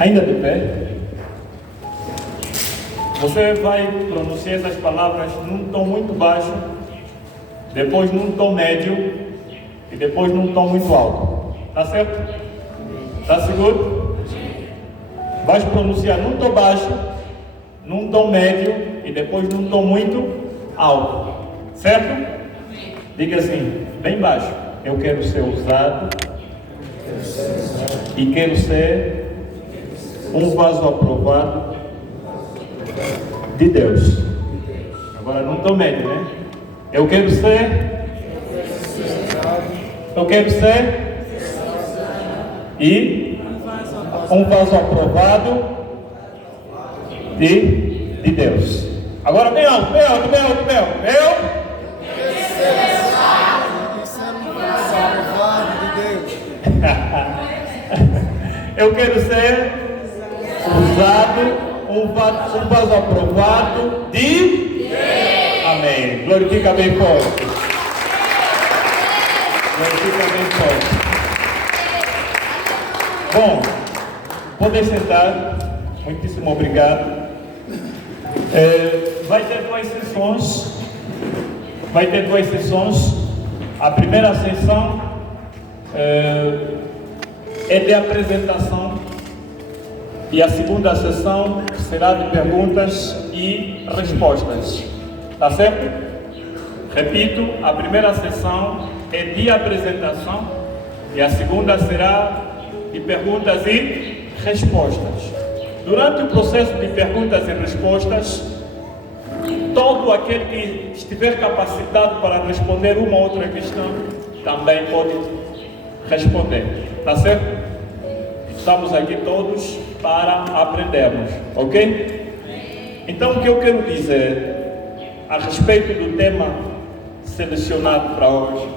Ainda de pé. Você vai pronunciar essas palavras num tom muito baixo, depois num tom médio e depois num tom muito alto. Tá certo? Tá seguro? Vai pronunciar num tom baixo, num tom médio e depois num tom muito alto. Certo? Diga assim, bem baixo. Eu quero ser usado e quero ser um vaso aprovado de Deus. Agora não estou médio, né? Eu quero ser e um vaso aprovado de Deus. Agora bem alto, bem alto, bem alto, bem alto. Eu quero ser usado, um vaso aprovado de Deus. Amém. Glorifica bem forte. Glorifica bem forte. Bom, podem sentar. Muitíssimo obrigado. Vai ter duas sessões. A primeira sessão é de apresentação e a segunda sessão será de perguntas e respostas. Tá certo? Repito, a primeira sessão é de apresentação e a segunda será de perguntas e respostas. Durante o processo de perguntas e respostas, todo aquele que estiver capacitado para responder uma ou outra questão também pode responder. Tá certo? Estamos aqui todos para aprendermos, ok? Então, o que eu quero dizer a respeito do tema selecionado para hoje,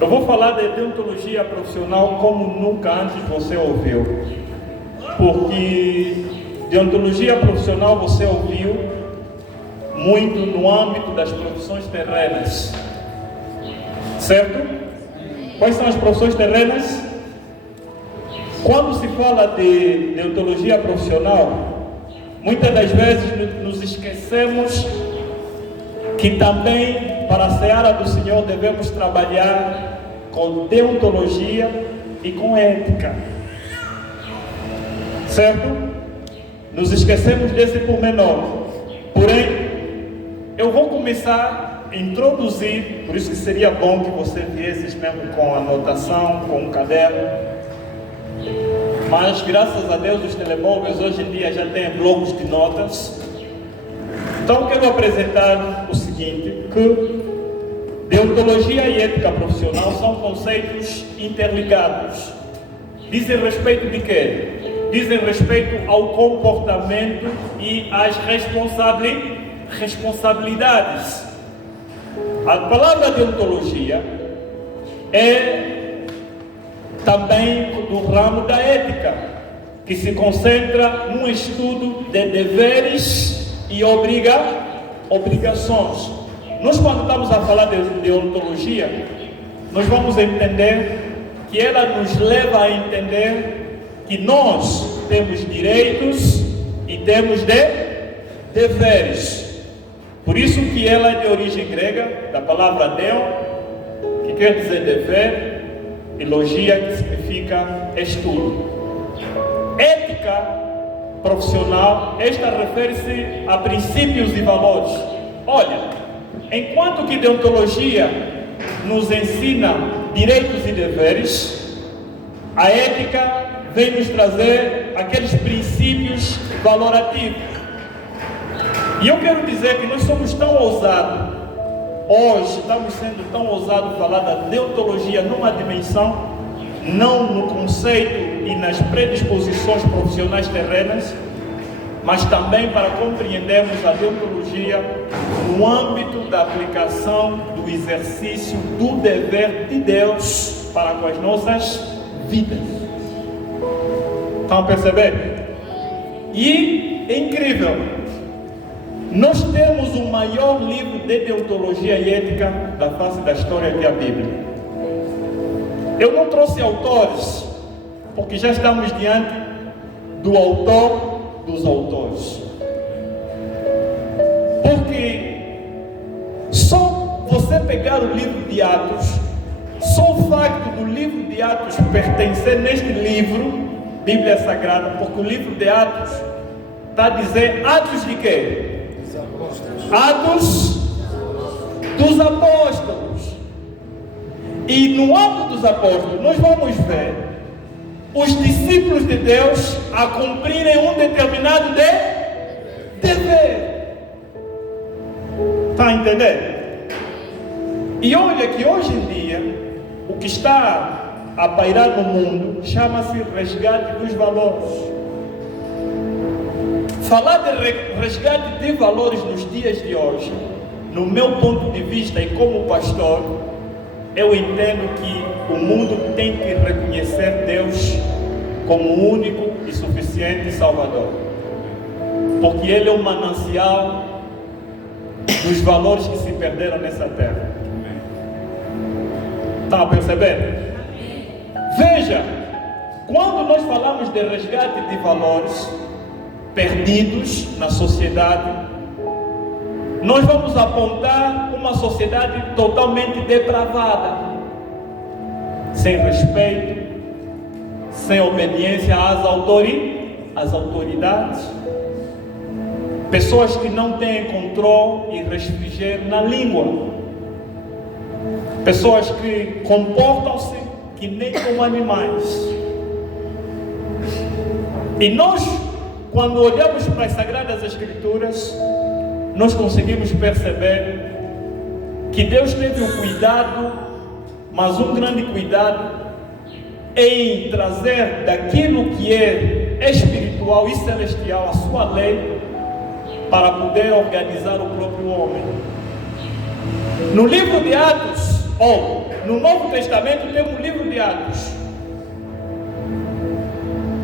eu vou falar de deontologia profissional como nunca antes você ouviu, porque deontologia profissional você ouviu muito no âmbito das profissões terrenas, certo? Quais são as profissões terrenas? Quando se fala de deontologia profissional, muitas das vezes nos esquecemos que também para a seara do Senhor devemos trabalhar com deontologia e com ética. Certo? Nos esquecemos desse pormenor. Porém, eu vou começar a introduzir, por isso que seria bom que você viesse mesmo com anotação, com um caderno. Mas graças a Deus os telemóveis hoje em dia já têm blocos de notas. Então quero apresentar o seguinte, que deontologia e ética profissional são conceitos interligados. Dizem respeito de quê? Dizem respeito ao comportamento e às responsabilidades. A palavra deontologia é também do ramo da ética, que se concentra num estudo de deveres e obrigações. Nós, quando estamos a falar de deontologia, nós vamos entender que ela nos leva a entender que nós temos direitos e temos deveres. Por isso que ela é de origem grega, da palavra deon, que quer dizer dever, e logia, que significa estudo. Ética profissional, esta refere-se a princípios e valores. Olha, enquanto que deontologia nos ensina direitos e deveres, a ética vem nos trazer aqueles princípios valorativos. E eu quero dizer que nós somos tão ousados, hoje estamos sendo tão ousados falar da deontologia numa dimensão, não no conceito e nas predisposições profissionais terrenas, mas também para compreendermos a deontologia no âmbito da aplicação do exercício do dever de Deus para com as nossas vidas. Estão a perceber? E é incrível. Nós temos o maior livro de deontologia e ética da face da história, que é a Bíblia. Eu não trouxe autores, porque já estamos diante do autor dos autores. Porque só você pegar o livro de Atos, só o facto do livro de Atos pertencer neste livro, Bíblia Sagrada, porque o livro de Atos está a dizer Atos de quê? Atos dos Apóstolos. E no Ato dos Apóstolos nós vamos ver os discípulos de Deus a cumprirem um determinado dever. Está a entender? E olha que hoje em dia o que está a pairar no mundo chama-se resgate dos valores. Falar de resgate de valores nos dias de hoje, no meu ponto de vista e como pastor, eu entendo que o mundo tem que reconhecer Deus como o único e suficiente Salvador, porque Ele é o manancial dos valores que se perderam nessa terra. Está a perceber? Veja, quando nós falamos de resgate de valores perdidos na sociedade, nós vamos apontar uma sociedade totalmente depravada, sem respeito, sem obediência às autoridades, pessoas que não têm controle e refrigério na língua, pessoas que comportam-se que nem como animais. E nós, quando olhamos para as Sagradas Escrituras, nós conseguimos perceber que Deus teve um cuidado, mas um grande cuidado, em trazer daquilo que é espiritual e celestial a sua lei, para poder organizar o próprio homem. No livro de Atos, ou no Novo Testamento, temos o livro de Atos,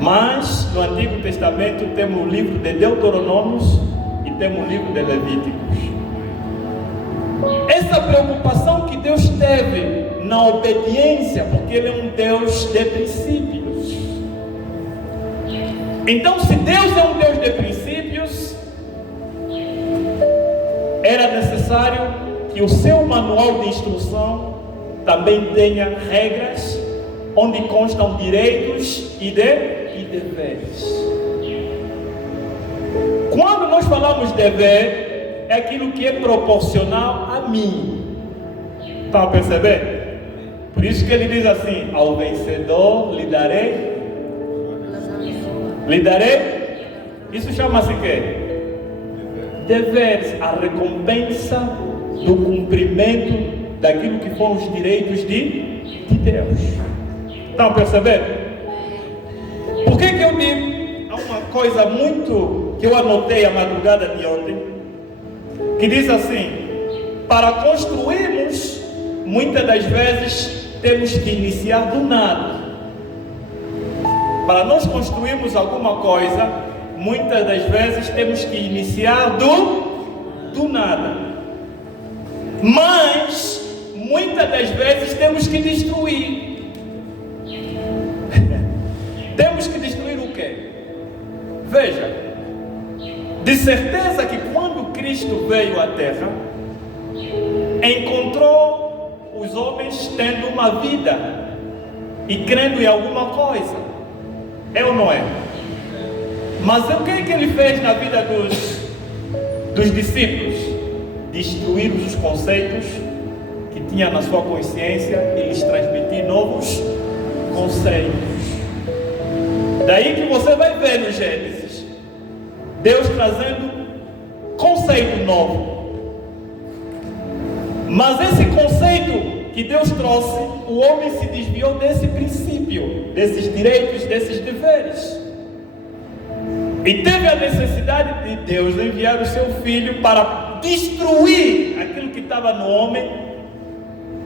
mas no Antigo Testamento temos o livro de Deuteronômios e temos o livro de Levíticos. Essa preocupação que Deus teve na obediência, porque Ele é um Deus de princípios. Então, se Deus é um Deus de princípios, era necessário que o seu manual de instrução também tenha regras onde constam direitos e deveres. Quando nós falamos dever, é aquilo que é proporcional a mim. Está a perceber? Por isso que ele diz assim: ao vencedor lhe darei. Isso chama-se o quê? Deveres, a recompensa do cumprimento daquilo que foram os direitos de Deus. Estão a perceber? Por que eu digo? Há uma coisa muito que eu anotei a madrugada de ontem, que diz assim: para construirmos, muitas das vezes temos que iniciar do nada. Para nós construirmos alguma coisa, muitas das vezes temos que iniciar do nada. Mas muitas das vezes temos que destruir. Temos que destruir o quê? Veja, de certeza que quando Cristo veio à Terra, encontrou os homens tendo uma vida e crendo em alguma coisa. É ou não é? Mas o que é que ele fez na vida dos discípulos? Destruir os conceitos que tinha na sua consciência e lhes transmitir novos conceitos. Daí que você vai ver no Gênesis Deus trazendo conceito novo. Mas esse conceito que Deus trouxe, o homem se desviou desse princípio, desses direitos, desses deveres. E teve a necessidade de Deus enviar o seu Filho para destruir aquilo que estava no homem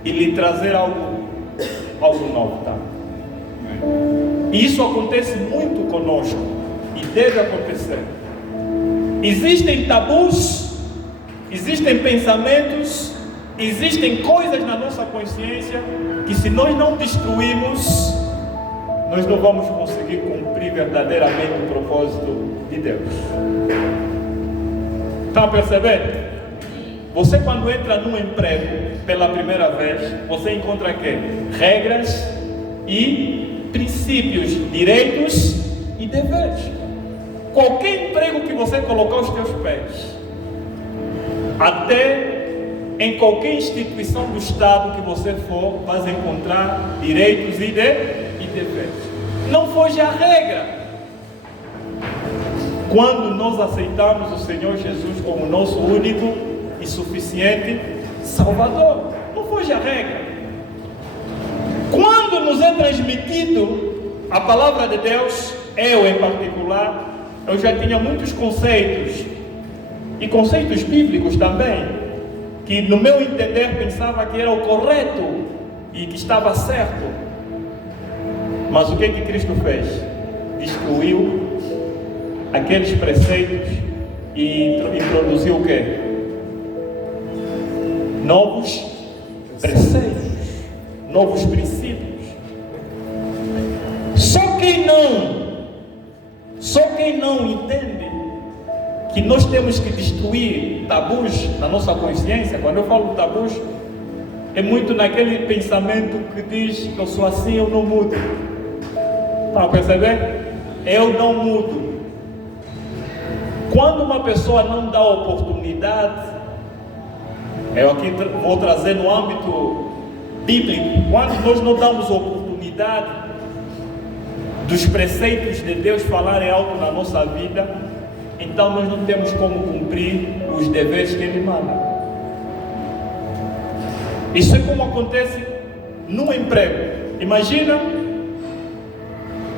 e lhe trazer algo novo, tá? E isso acontece muito conosco e deve acontecer. Existem tabus, existem pensamentos, existem coisas na nossa consciência que, se nós não destruirmos, nós não vamos conseguir cumprir verdadeiramente o propósito de Deus. Estão a perceber? Você, quando entra num emprego pela primeira vez, você encontra quê? Regras e princípios, direitos e deveres. Qualquer emprego que você colocar os teus pés, até em qualquer instituição do Estado que você for, vai encontrar direitos e deveres. Não foge à regra. Quando nós aceitamos o Senhor Jesus como nosso único e suficiente Salvador, não foge à regra. Quando nos é transmitido a palavra de Deus, eu em particular, eu já tinha muitos conceitos, e conceitos bíblicos também, que no meu entender pensava que era o correto e que estava certo. Mas o que Cristo fez? Destruiu aqueles preceitos e introduziu o quê? Novos preceitos, novos princípios. Só quem não entende que nós temos que destruir tabus na nossa consciência. Quando eu falo tabus, é muito naquele pensamento que diz que eu sou assim, eu não mudo. Estão a perceber? Eu não mudo. Quando uma pessoa não dá oportunidade, eu aqui vou trazer no âmbito bíblico, quando nós não damos oportunidade dos preceitos de Deus falarem alto na nossa vida, então nós não temos como cumprir os deveres que Ele manda. Isso é como acontece num emprego. Imagina,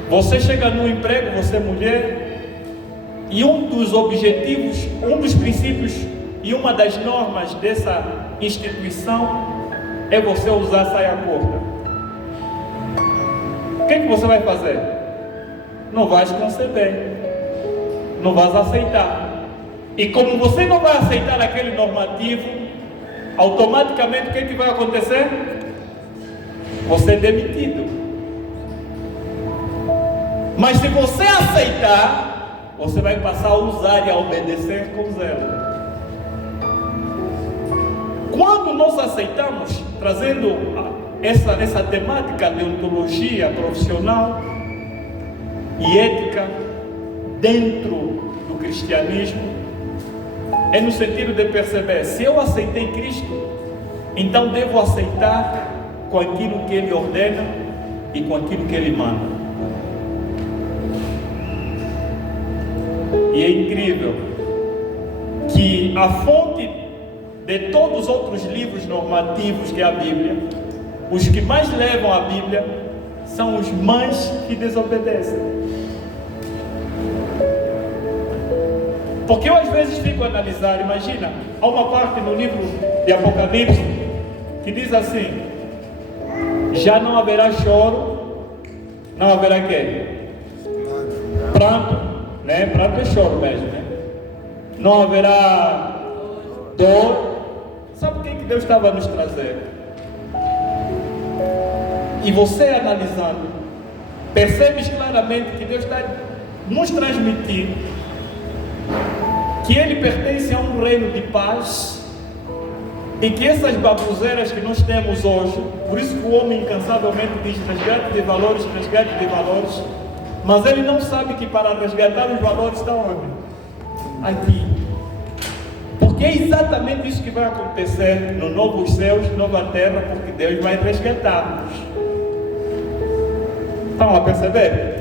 você chega num emprego, você é mulher, e um dos objetivos, um dos princípios e uma das normas dessa instituição é você usar saia curta. O que você vai fazer? Não vais conceder, não vais aceitar. E como você não vai aceitar aquele normativo, automaticamente o que vai acontecer? Você é demitido. Mas se você aceitar, você vai passar a usar e a obedecer com zelo. Quando nós aceitamos, trazendo essa temática de ontologia profissional e ética dentro do cristianismo, é no sentido de perceber, se eu aceitei Cristo, então devo aceitar com aquilo que Ele ordena e com aquilo que Ele manda. E é incrível que a fonte de todos os outros livros normativos que é a Bíblia, os que mais levam a Bíblia são os mais que desobedecem. Porque eu às vezes fico a analisar, imagina, há uma parte no livro de Apocalipse que diz assim: já não haverá choro, não haverá quê? Pranto, né? Pranto é choro mesmo, né? Não haverá dor. Sabe o que Deus estava a nos trazer? E você analisando, percebes claramente que Deus está nos transmitindo que Ele pertence a um reino de paz, e que essas baboseiras que nós temos hoje, por isso que o homem incansavelmente diz resgate de valores, mas ele não sabe que para resgatar os valores está onde? Aqui. Porque é exatamente isso que vai acontecer no novo céus, nova terra, porque Deus vai resgatar-nos. Estão a perceber?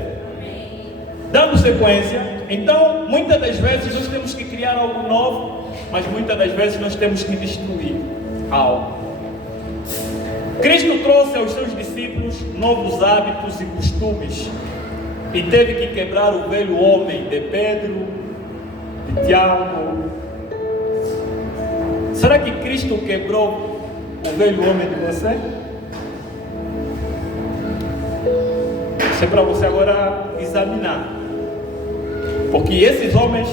Dando sequência, então, muitas das vezes nós temos que criar algo novo, mas muitas das vezes nós temos que destruir algo. Cristo trouxe aos seus discípulos novos hábitos e costumes, e teve que quebrar o velho homem de Pedro, de Tiago. Será que Cristo quebrou o velho homem de você? Isso é para você agora examinar. Porque esses homens,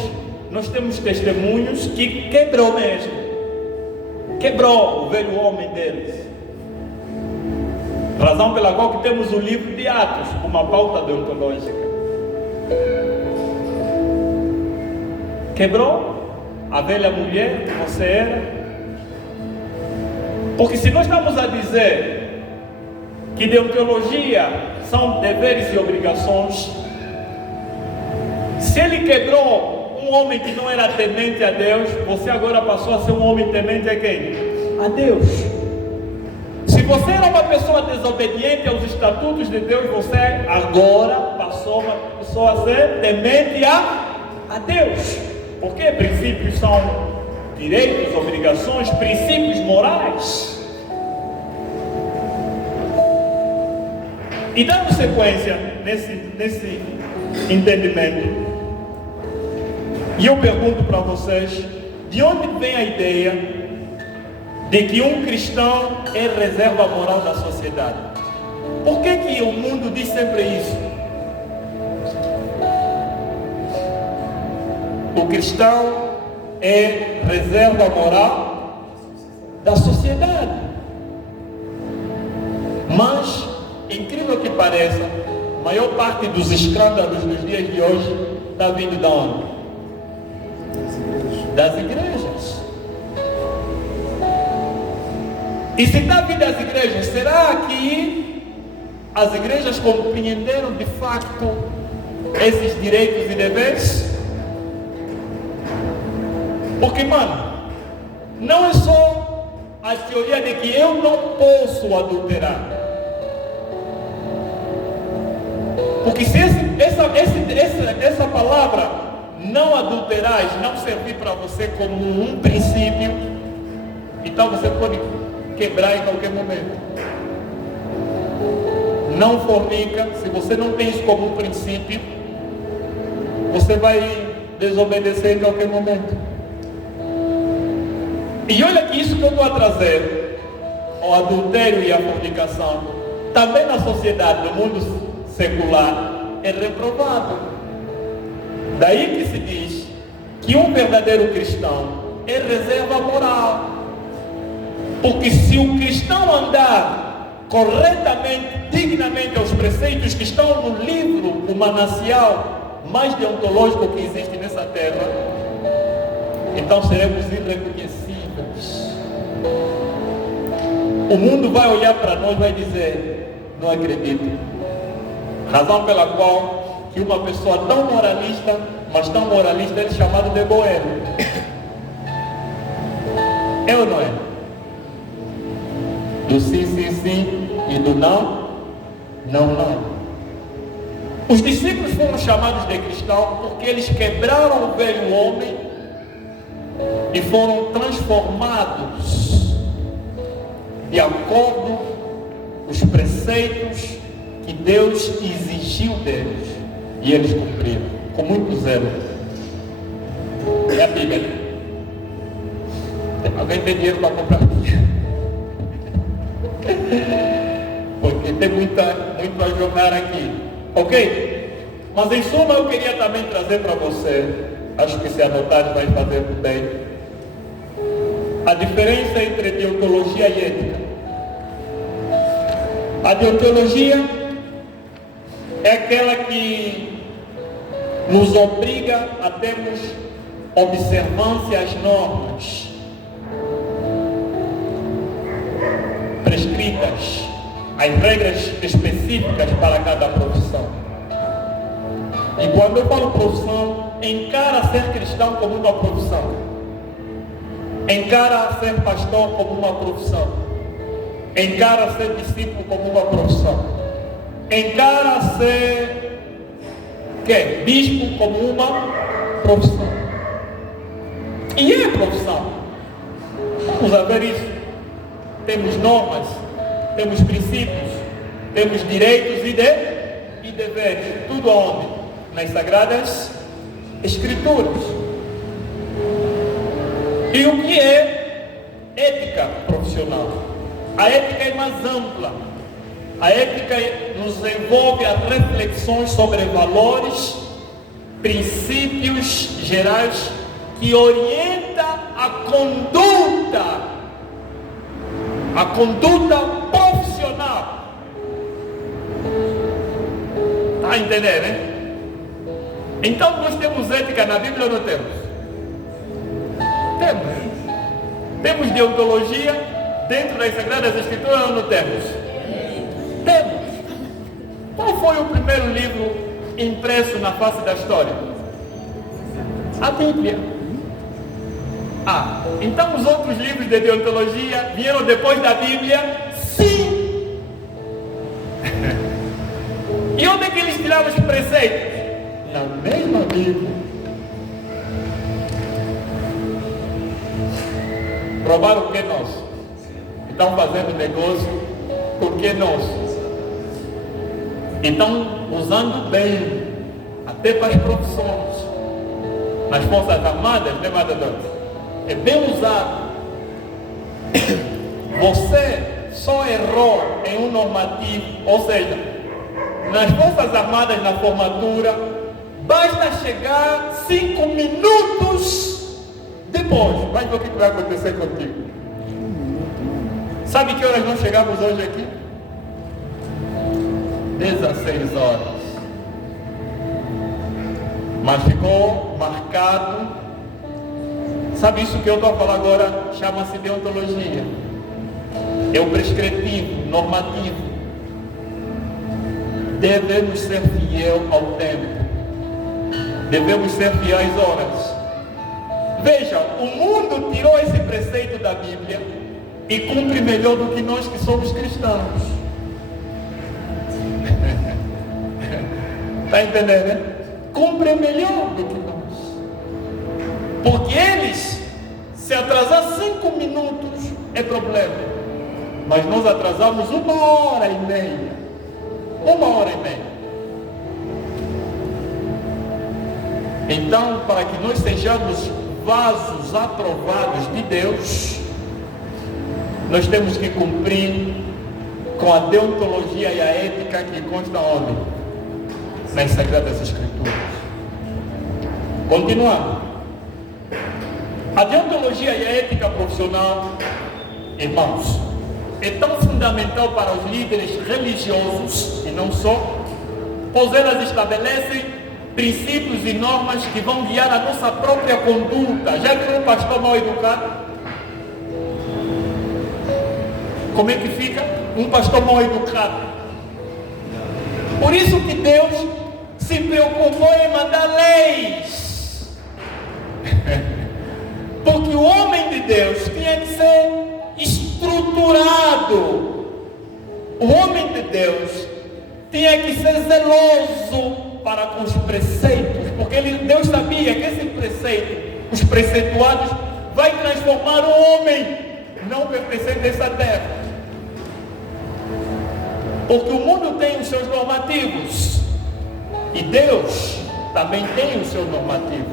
nós temos testemunhos que quebrou mesmo. Quebrou o velho homem deles. Razão pela qual que temos o livro de Atos, uma pauta deontológica. Quebrou a velha mulher que você era? Porque se nós estamos a dizer que deontologia são deveres e obrigações, se ele quebrou um homem que não era temente a Deus, você agora passou a ser um homem temente a quem? A Deus. Se você era uma pessoa desobediente aos estatutos de Deus, você agora passou uma pessoa a ser temente a Deus. Porque princípios são direitos, obrigações, princípios morais. E dando sequência nesse entendimento, e eu pergunto para vocês, de onde vem a ideia de que um cristão é reserva moral da sociedade? Por que o mundo diz sempre isso? O cristão é reserva moral da sociedade. Mas, incrível que pareça, a maior parte dos escândalos nos dias de hoje está vindo de onde? Das igrejas. E se está vindo das igrejas, será que as igrejas compreenderam de facto esses direitos e deveres? Porque, mano, não é só a teoria de que eu não posso adulterar. Porque se essa palavra não adulterarás não servir para você como um princípio, então você pode quebrar em qualquer momento. Não fornica, se você não tem isso como um princípio, você vai desobedecer em qualquer momento. E olha que isso que eu estou a trazer, o adultério e a fornicação, também na sociedade, no mundo secular, é reprovado. Daí que se diz que um verdadeiro cristão é reserva moral. Porque se o cristão andar corretamente, dignamente aos preceitos que estão no livro, o manancial mais deontológico que existe nessa terra, então seremos irreconhecíveis. O mundo vai olhar para nós e vai dizer: não acredito. Razão pela qual que uma pessoa tão moralista, mas tão moralista, é chamado de boêmio. É ou não é? Do sim, sim, sim e do não, não, não. Os discípulos foram chamados de cristãos porque eles quebraram o velho homem e foram transformados de acordo com os preceitos que Deus exigiu deles. E eles cumpriram, com muito zelo. É a Bíblia. Alguém tem dinheiro para comprar Bíblia? Porque tem muito a jogar aqui. Ok? Mas em suma eu queria também trazer para você, acho que se anotar vai fazer bem, a diferença entre deontologia e ética. A deontologia é aquela que nos obriga a termos observância às normas prescritas, as regras específicas para cada profissão. E quando eu falo profissão, encara ser cristão como uma profissão, encara ser pastor como uma profissão, encara ser discípulo como uma profissão, encara ser bispo como uma profissão. E é profissão. Vamos a ver isso. Temos normas, temos princípios, temos direitos e deveres. Tudo aonde? Nas Sagradas Escrituras. E o que é ética profissional? A ética é mais ampla. A ética nos envolve as reflexões sobre valores, princípios gerais que orienta a conduta profissional Está entendendo, né? Então nós temos ética na Bíblia ou não temos? Temos. Temos deontologia dentro das Sagradas Escrituras ou não temos? Temos. Qual foi o primeiro livro impresso na face da história? A Bíblia. Então os outros livros de deontologia vieram depois da Bíblia? Sim! E onde é que eles tiravam os preceitos? Na mesma Bíblia. Roubaram o que nós? Estão fazendo negócio com o que nós? Estão usando bem, até para as profissões. Nas Forças Armadas, né, Matador? É bem usado. Você só errou em um normativo, ou seja, nas Forças Armadas, na formatura, basta chegar 5 minutos depois. Vai ver o que vai acontecer contigo. Sabe que horas nós chegamos hoje aqui? 16 horas. Mas ficou marcado. Sabe isso que eu estou a falar agora? Chama-se deontologia. É o prescritivo, normativo. Devemos ser fiel ao tempo. Devemos ser fiéis às horas. Veja, o mundo tirou esse preceito da Bíblia e cumpre melhor do que nós que somos cristãos. Está entendendo, né? Cumpre melhor do que nós. Porque eles, se atrasar 5 minutos, é problema. Mas nós atrasamos 1h30. 1h30. Então, para que nós sejamos vasos aprovados de Deus, nós temos que cumprir com a deontologia e a ética que consta onde? Nas Sagradas Escrituras. Continuando. A deontologia e a ética profissional, irmãos, é tão fundamental para os líderes religiosos, e não só, pois elas estabelecem princípios e normas que vão guiar a nossa própria conduta. Já viu um pastor mal educado? Como é que fica? Um pastor mal educado. Por isso que Deus se preocupou em mandar leis. Porque o homem de Deus tinha que ser estruturado. O homem de Deus tinha que ser zeloso para com os preceitos, porque Deus sabia que esse preceito, os preceituados, vai transformar o homem, não pertencente a essa terra. Porque o mundo tem os seus normativos e Deus também tem os seus normativos.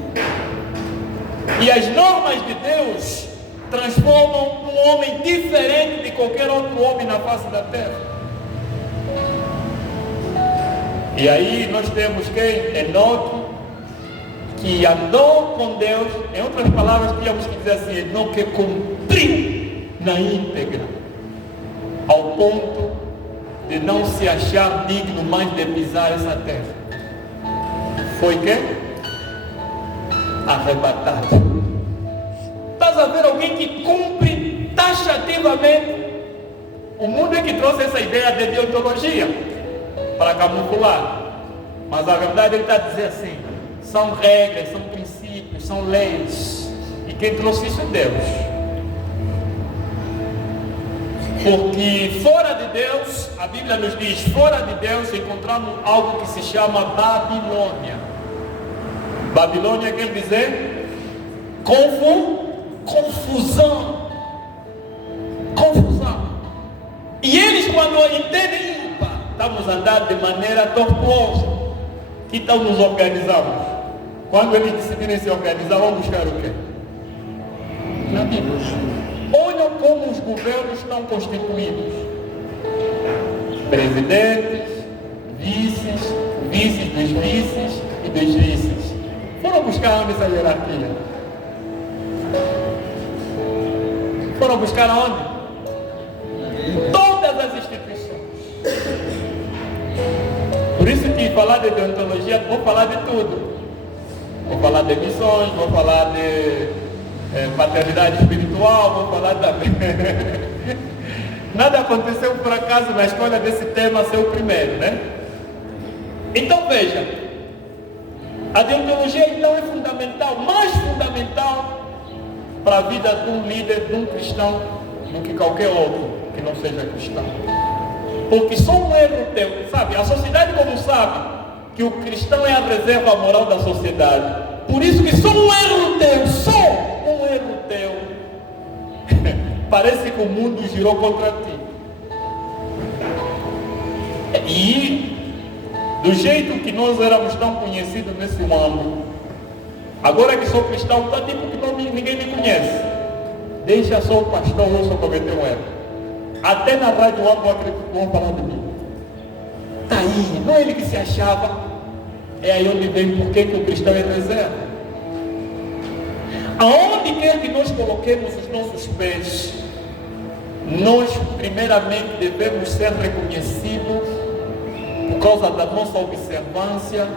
E as normas de Deus transformam um homem diferente de qualquer outro homem na face da terra. E aí nós temos quem? Enoque, que andou com Deus. Em outras palavras, tínhamos que dizer assim: Enoque cumpriu na íntegra, ao ponto de não se achar digno mais de pisar essa terra. Foi quem? Arrebatado. Estás a ver alguém que cumpre taxativamente? O mundo é que trouxe essa ideia de deontologia para camuflar. Mas a verdade ele está a dizer assim: são regras, são princípios, são leis. E quem trouxe isso é Deus. Porque fora de Deus, a Bíblia nos diz, fora de Deus encontramos algo que se chama Babilônia. Babilônia quer dizer confusão. Confusão. E eles, quando entendem, estamos andando de maneira tortuosa, que tal nos organizarmos? Quando eles decidirem se organizar, vão buscar o quê? Na Bíblia. Olham como os governos estão constituídos: presidentes, vices, vices dos vices e dos vices. Foram buscar onde essa hierarquia? Foram buscar aonde? Todas as instituições. Por isso que falar de deontologia, vou falar de tudo. Vou falar de missões, vou falar de paternidade espiritual, vou falar também. Nada aconteceu por acaso na escolha desse tema ser o primeiro, né? Então veja, a deontologia então é fundamental, mais fundamental para a vida de um líder, de um cristão, do que qualquer outro que não seja cristão. Porque só um erro teu, sabe? A sociedade como sabe que o cristão é a reserva moral da sociedade. Por isso que só um erro teu, parece que o mundo girou contra ti. E do jeito que nós éramos tão conhecidos nesse mundo, agora que sou cristão, está tipo que ninguém me conhece. Deixa só o pastor ou só cometer um erro. Até na rádio eu acredito que vão falar de mim. Está aí, não é ele que se achava. É aí onde vem por que o cristão é reserva. Aonde quer que nós coloquemos os nossos pés, nós primeiramente devemos ser reconhecidos por causa da nossa observância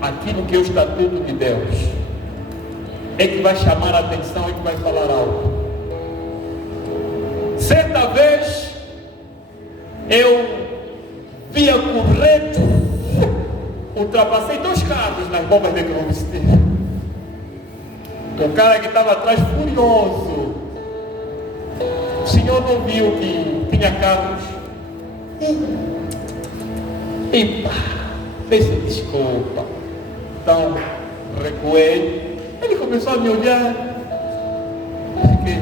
aquilo que é o estatuto de Deus. É que vai chamar a atenção, é que vai falar algo. Certa vez eu via correto, ultrapassei 2 carros nas bombas de combustível. O cara que estava atrás furioso. O senhor não viu que tinha carros? Epa, peço desculpa. Então, recuei. Ele começou a me olhar. Porque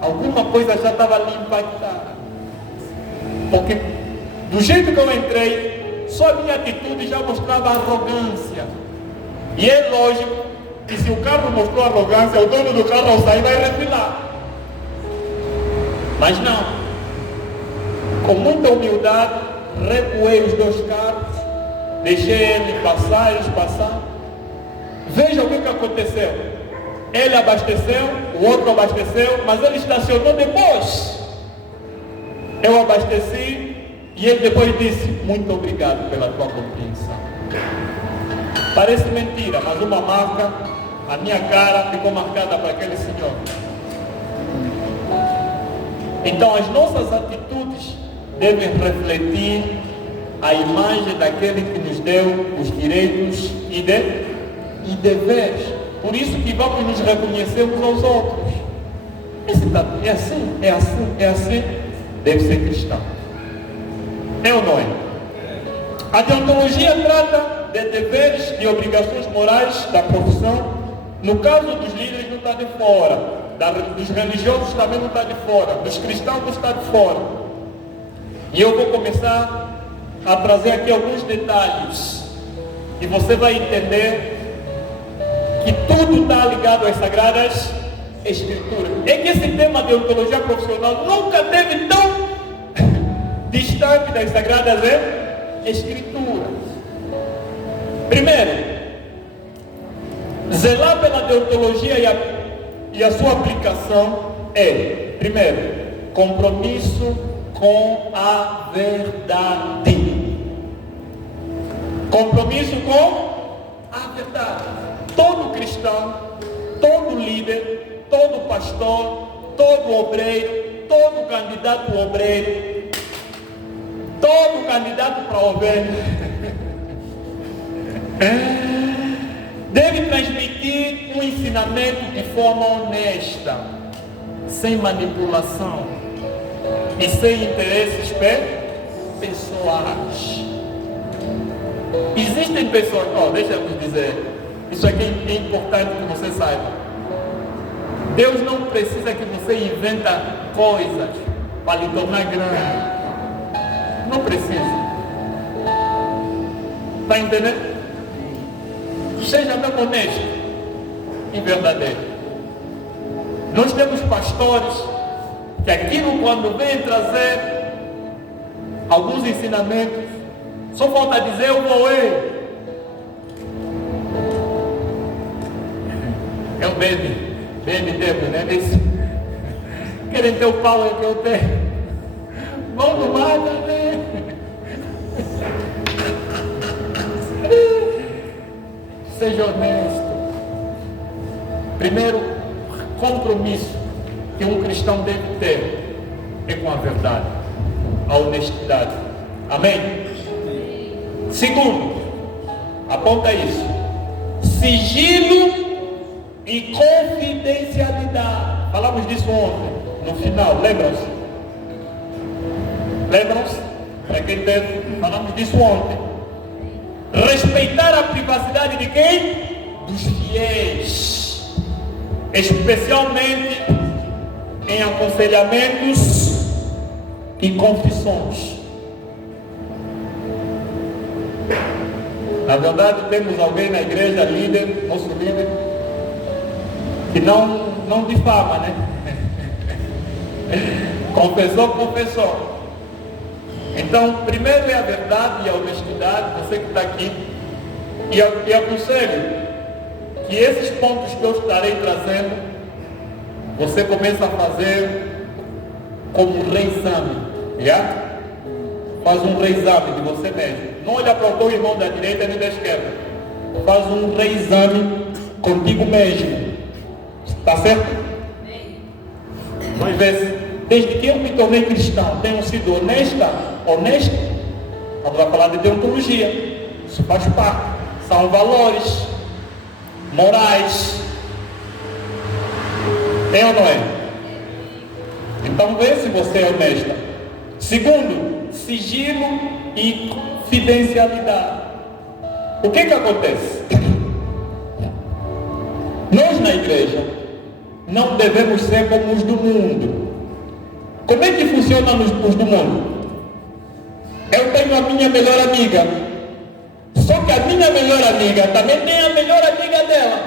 alguma coisa já estava ali impactada. Porque do jeito que eu entrei, só a minha atitude já mostrava arrogância. E é lógico que se o carro mostrou arrogância, o dono do carro ao sair vai refilar. Mas não. Com muita humildade, recuei os 2 carros, deixei eles passar. Veja o que aconteceu. Ele abasteceu, o outro abasteceu, mas ele estacionou depois. Eu abasteci e ele depois disse: muito obrigado pela tua compreensão. Parece mentira, mas uma marca, a minha cara ficou marcada para aquele senhor. Então as nossas atitudes devem refletir a imagem daquele que nos deu os direitos e deveres. Por isso que vamos nos reconhecer uns aos outros. É assim, deve ser cristão. É ou não é? A deontologia trata de deveres e obrigações morais da profissão. No caso dos líderes não está de fora, dos religiosos também não está de fora, dos cristãos não está de fora. E eu vou começar a trazer aqui alguns detalhes e você vai entender que tudo está ligado às Sagradas Escrituras. É que esse tema de deontologia profissional nunca teve tão distante das Sagradas Escrituras. Primeiro, zelar pela deontologia e a sua aplicação é, primeiro, compromisso com a verdade. Compromisso com a verdade. Todo cristão, todo líder, todo pastor, todo obreiro, todo candidato obreiro, todo candidato para ovelha deve transmitir um ensinamento de forma honesta, sem manipulação e sem interesses pessoais. Existem pessoas, deixa eu dizer, isso aqui é importante que você saiba. Deus não precisa que você inventa coisas para lhe tornar grande. Não precisa. Está entendendo? Seja mesmo honesto e verdadeiro. Nós temos pastores que aquilo, quando vem trazer alguns ensinamentos, só falta dizer: eu vou é um BMW, né? Isso. Querem ter o power que eu tenho. Vão no mar também. seja honesto. Primeiro compromisso que um cristão deve ter é com a verdade, a honestidade. Amém? Segundo, aponta isso: sigilo e confidencialidade. Falamos disso ontem, no final, lembram-se? Lembram-se? Para quem teve, falamos disso ontem. Respeitar a privacidade de quem? Dos fiéis, especialmente em aconselhamentos e confissões. Na verdade, temos alguém na igreja, líder, nosso líder, que não difama, né? Confessou. Então, primeiro é a verdade e a honestidade, você que está aqui. E aconselho que esses pontos que eu estarei trazendo, você começa a fazer como um reexame, já? Faz um reexame de você mesmo. Não olha para o teu irmão da direita nem da esquerda. Faz um reexame contigo mesmo. Está certo? Vamos ver. Desde que eu me tornei cristão, tenho sido honesto. Vamos lá falar de deontologia. Isso faz parte. São valores morais. É ou não é? Então vê se você é honesta. Segundo, sigilo e confidencialidade. O que acontece? Nós na igreja não devemos ser como os do mundo. Como é que funciona os do mundo? Eu tenho a minha melhor amiga, só que a minha melhor amiga também tem a melhor amiga dela.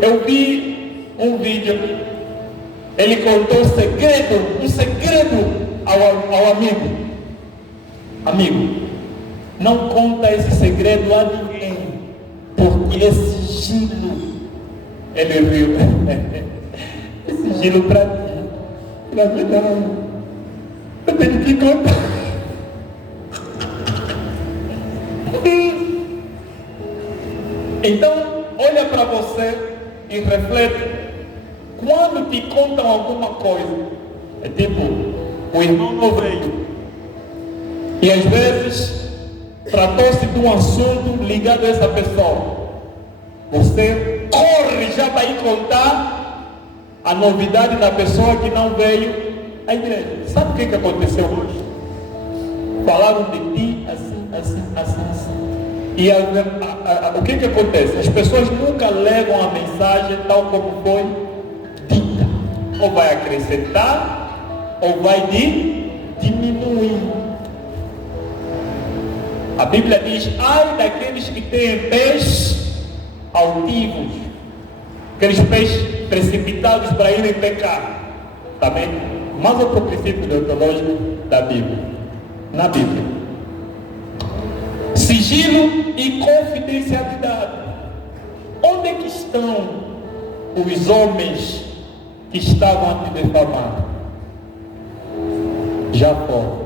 Eu vi um vídeo, ele contou um segredo ao amigo. Amigo, não conta esse segredo a ninguém, porque é sigilo. Ele viu. É sigilo para ti. Para mim não. Eu tenho que contar. Então, olha para você e reflete. Quando te contam alguma coisa, é tipo, o irmão não veio. E às vezes, tratou-se de um assunto ligado a essa pessoa. Você corre já para ir contar a novidade da pessoa que não veio à igreja. Sabe o que aconteceu hoje? Falaram de ti assim. E o que acontece? As pessoas nunca levam a mensagem tal como foi dita. Ou vai acrescentar, ou vai diminuir. A Bíblia diz: ai daqueles que têm pés altivos, aqueles pés precipitados para irem pecar. Está bem? Mas outro princípio deontológico da Bíblia. Na Bíblia. Sigilo e confidencialidade. Onde é que estão os homens que estavam a te defamar? Já foram.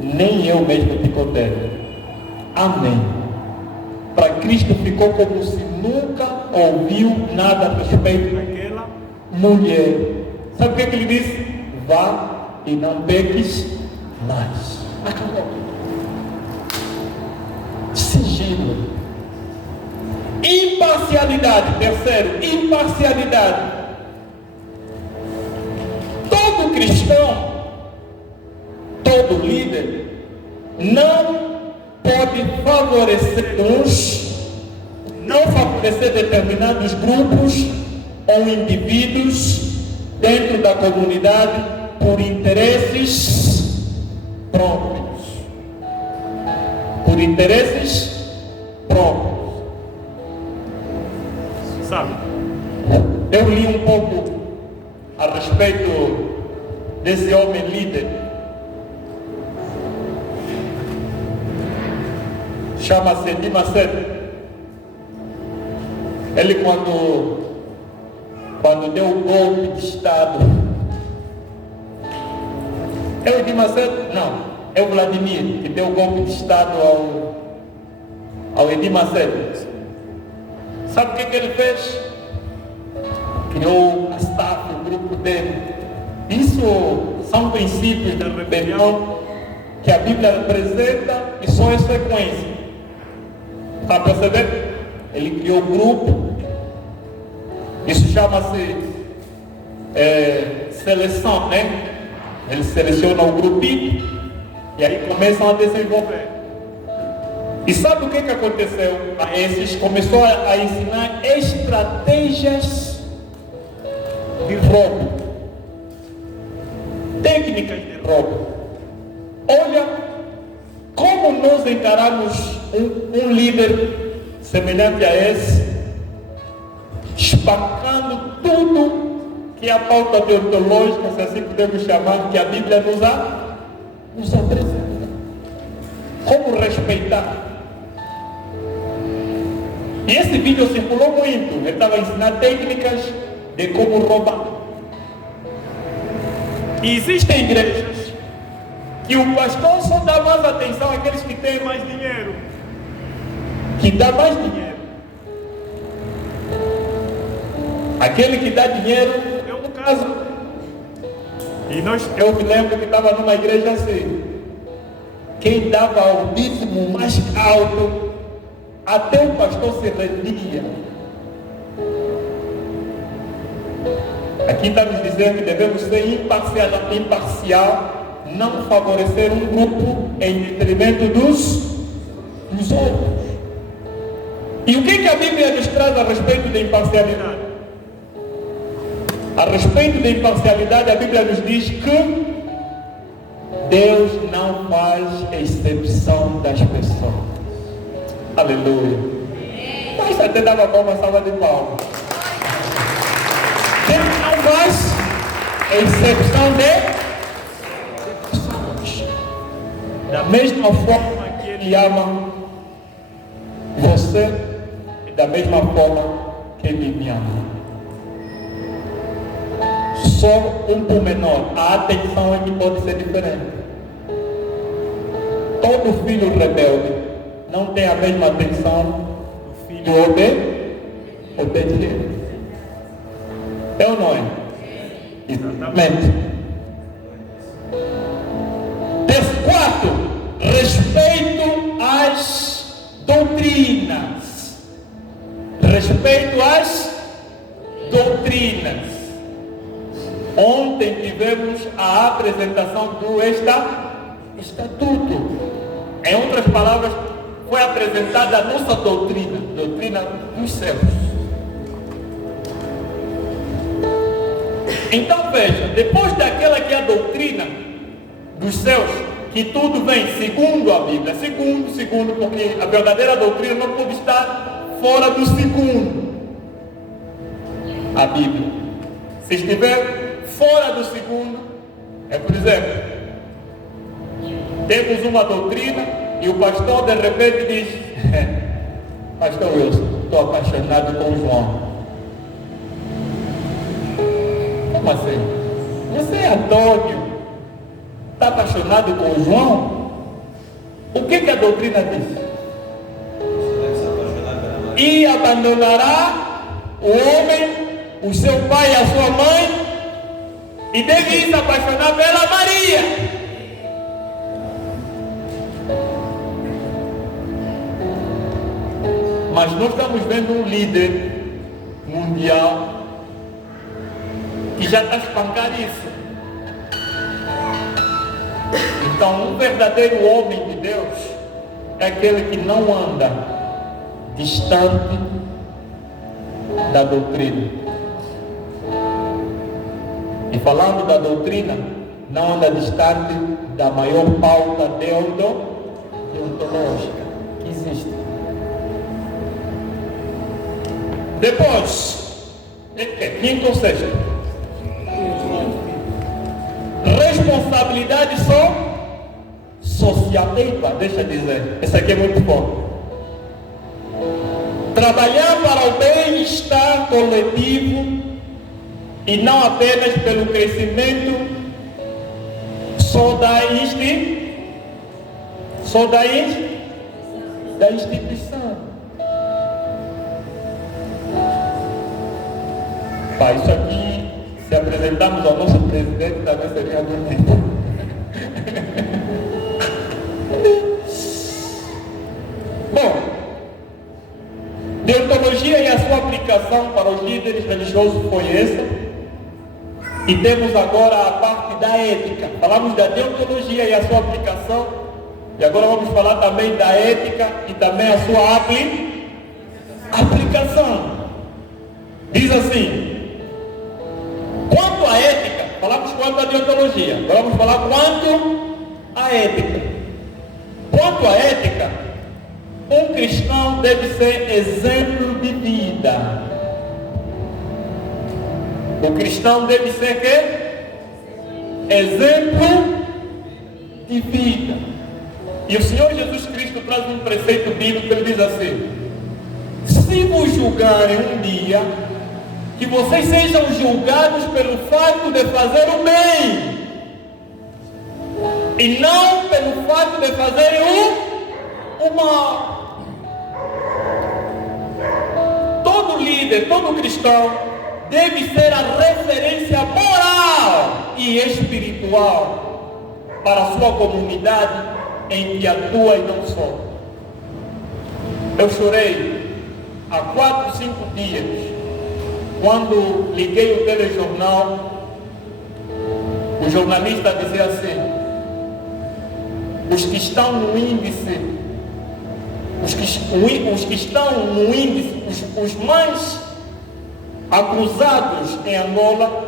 Nem eu mesmo te condeno. Amém. Para Cristo ficou como se nunca ouviu nada a respeito daquela mulher. Sabe o que ele disse? Vá e não peques mais. Acabou. Sigilo. Imparcialidade. Terceiro, imparcialidade. Todo cristão, todo líder, não pode favorecer não favorecer determinados grupos ou indivíduos dentro da comunidade por interesses próprios. Por interesses próprios. Sabe? Eu li um pouco a respeito desse homem líder. Chama-se Edir Macedo. Ele quando deu o golpe de Estado. É o Edir Macedo? Não. É o Vladimir que deu o golpe de Estado ao Edir Macedo. Sabe o que ele fez? Criou a staff, o grupo dele. Isso são princípios da rebelião que a Bíblia apresenta e só é sequência. Está a perceber? Ele criou um grupo. Isso chama-se seleção, né? Ele seleciona o grupinho e aí começam a desenvolver. E sabe o que aconteceu a esses? Começou a ensinar estratégias de roubo, técnicas de roubo. Olha como nós encaramos um líder semelhante a esse, espacando tudo que é a pauta teológica, se assim podemos chamar, que a Bíblia nos apresenta. Como respeitar. E esse vídeo circulou muito. Ele estava ensinando técnicas de como roubar. E existem igrejas que o pastor só dá mais atenção àqueles que têm mais dinheiro. Que dá mais dinheiro. Aquele que dá dinheiro é um caso. Eu me lembro que estava numa igreja assim. Quem dava o dízimo mais alto, até o pastor se rendia. Aqui está nos dizendo que devemos ser imparcial, não favorecer um grupo em detrimento dos outros. E o que a Bíblia nos traz a respeito da imparcialidade? A respeito da imparcialidade, a Bíblia nos diz que Deus não faz exceção das pessoas. Aleluia. Mas até dava bom uma salva de palmas. Deus não faz exceção de pessoas. Da mesma forma que Ele ama você, e da mesma forma que Ele me ama. Só um pormenor, a atenção é que pode ser diferente. Todo filho rebelde não tem a mesma atenção do filho obediente. É ou não é? Exatamente. Terceiro, quarto, respeito às doutrinas. Respeito às doutrinas. Ontem tivemos a apresentação do estatuto. Em outras palavras, foi apresentada a nossa doutrina dos céus. Então veja, depois daquela que é a doutrina dos céus, que tudo vem segundo a Bíblia, segundo, porque a verdadeira doutrina não pode estar fora do segundo. A Bíblia. Se estiver fora do segundo, por exemplo, temos uma doutrina e o pastor de repente diz: Pastor Wilson, estou apaixonado com João. Como assim? Você é Antônio, está apaixonado com João? O que a doutrina diz? E abandonará o homem, o seu pai e a sua mãe, e deve se apaixonar pela Maria. Mas nós estamos vendo um líder mundial que já está a espancar isso. Então, um verdadeiro homem de Deus é aquele que não anda distante da doutrina. E falando da doutrina, não anda distante da maior pauta deontológica que existe. Depois, quinto ou sexto? Responsabilidade social. Eita, deixa eu dizer, esse aqui é muito forte. Trabalhar para o bem-estar coletivo e não apenas pelo crescimento da instituição. Pai, isso aqui, se apresentarmos ao nosso presidente, também seria bonito. Bom, deontologia e a sua aplicação para os líderes religiosos foi essa. E temos agora a parte da ética. Falamos da deontologia e a sua aplicação. E agora vamos falar também da ética e também a sua aplicação. Diz assim: quanto à ética, falamos quanto à deontologia. Agora vamos falar quanto à ética. Quanto à ética, um cristão deve ser exemplo de vida. O cristão deve ser quê? Exemplo de vida. E o Senhor Jesus Cristo traz um preceito bíblico que ele diz assim: se vos julgarem um dia, que vocês sejam julgados pelo fato de fazer o bem, e não pelo fato de fazerem o mal. Todo líder, todo cristão deve ser a referência moral e espiritual para a sua comunidade em que atua e não só. Eu chorei há 4, 5 dias, quando liguei o telejornal, o jornalista dizia assim: os que estão no índice, os que estão no índice, os mais acusados em Angola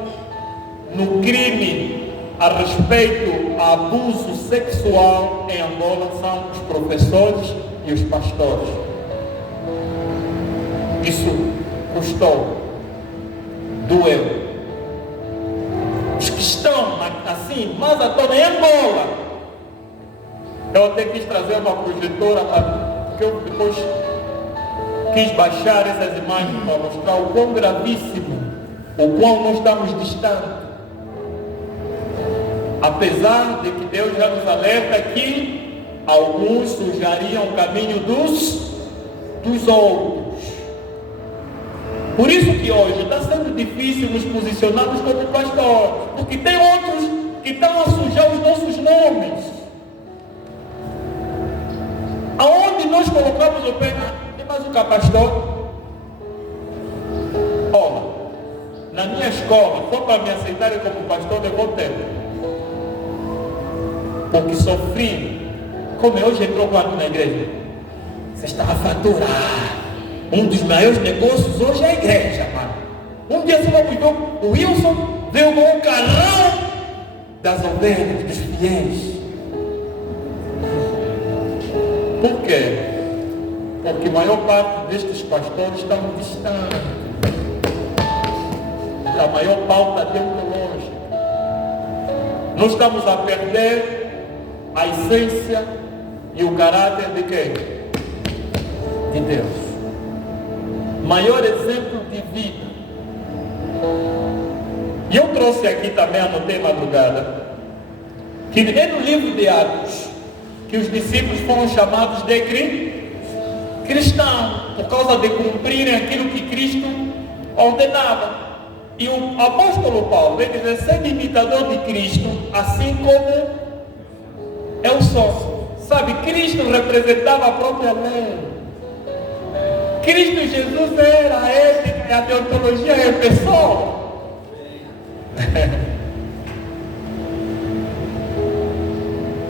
no crime a respeito a abuso sexual em Angola são os professores e os pastores. Isso custou, doeu. Os que estão assim, mais à toa em Angola, eu até quis trazer uma projetora, porque eu depois quis baixar essas imagens para mostrar o quão gravíssimo, o quão nós estamos distantes. Apesar de que Deus já nos alerta que alguns sujariam o caminho dos outros. Por isso que hoje está sendo difícil nos posicionarmos como pastores, porque tem outros que estão a sujar os nossos nomes. Aonde nós colocamos o pé, tem mais um pastor? Olha, na minha escola, só para me aceitarem como pastor, levou tempo. Porque sofri, como hoje entrou quanto na igreja? Você está a faturar. Um dos maiores negócios hoje é a igreja, mano. Um dia você vai ver o Wilson veio com o carrão das ovelhas, dos fiéis. Por quê? Porque a maior parte destes pastores estão distantes. A maior pauta teológica. Nós estamos a perder a essência e o caráter de quem? De Deus. Maior exemplo de vida. E eu trouxe aqui também, anotei madrugada, que é no livro de Atos que os discípulos foram chamados de cristãos, por causa de cumprirem aquilo que Cristo ordenava. E o apóstolo Paulo vem dizer: sendo imitador de Cristo, assim como eu sou. Sabe, Cristo representava a própria lei. Cristo Jesus era a ética e a deontologia é pessoa.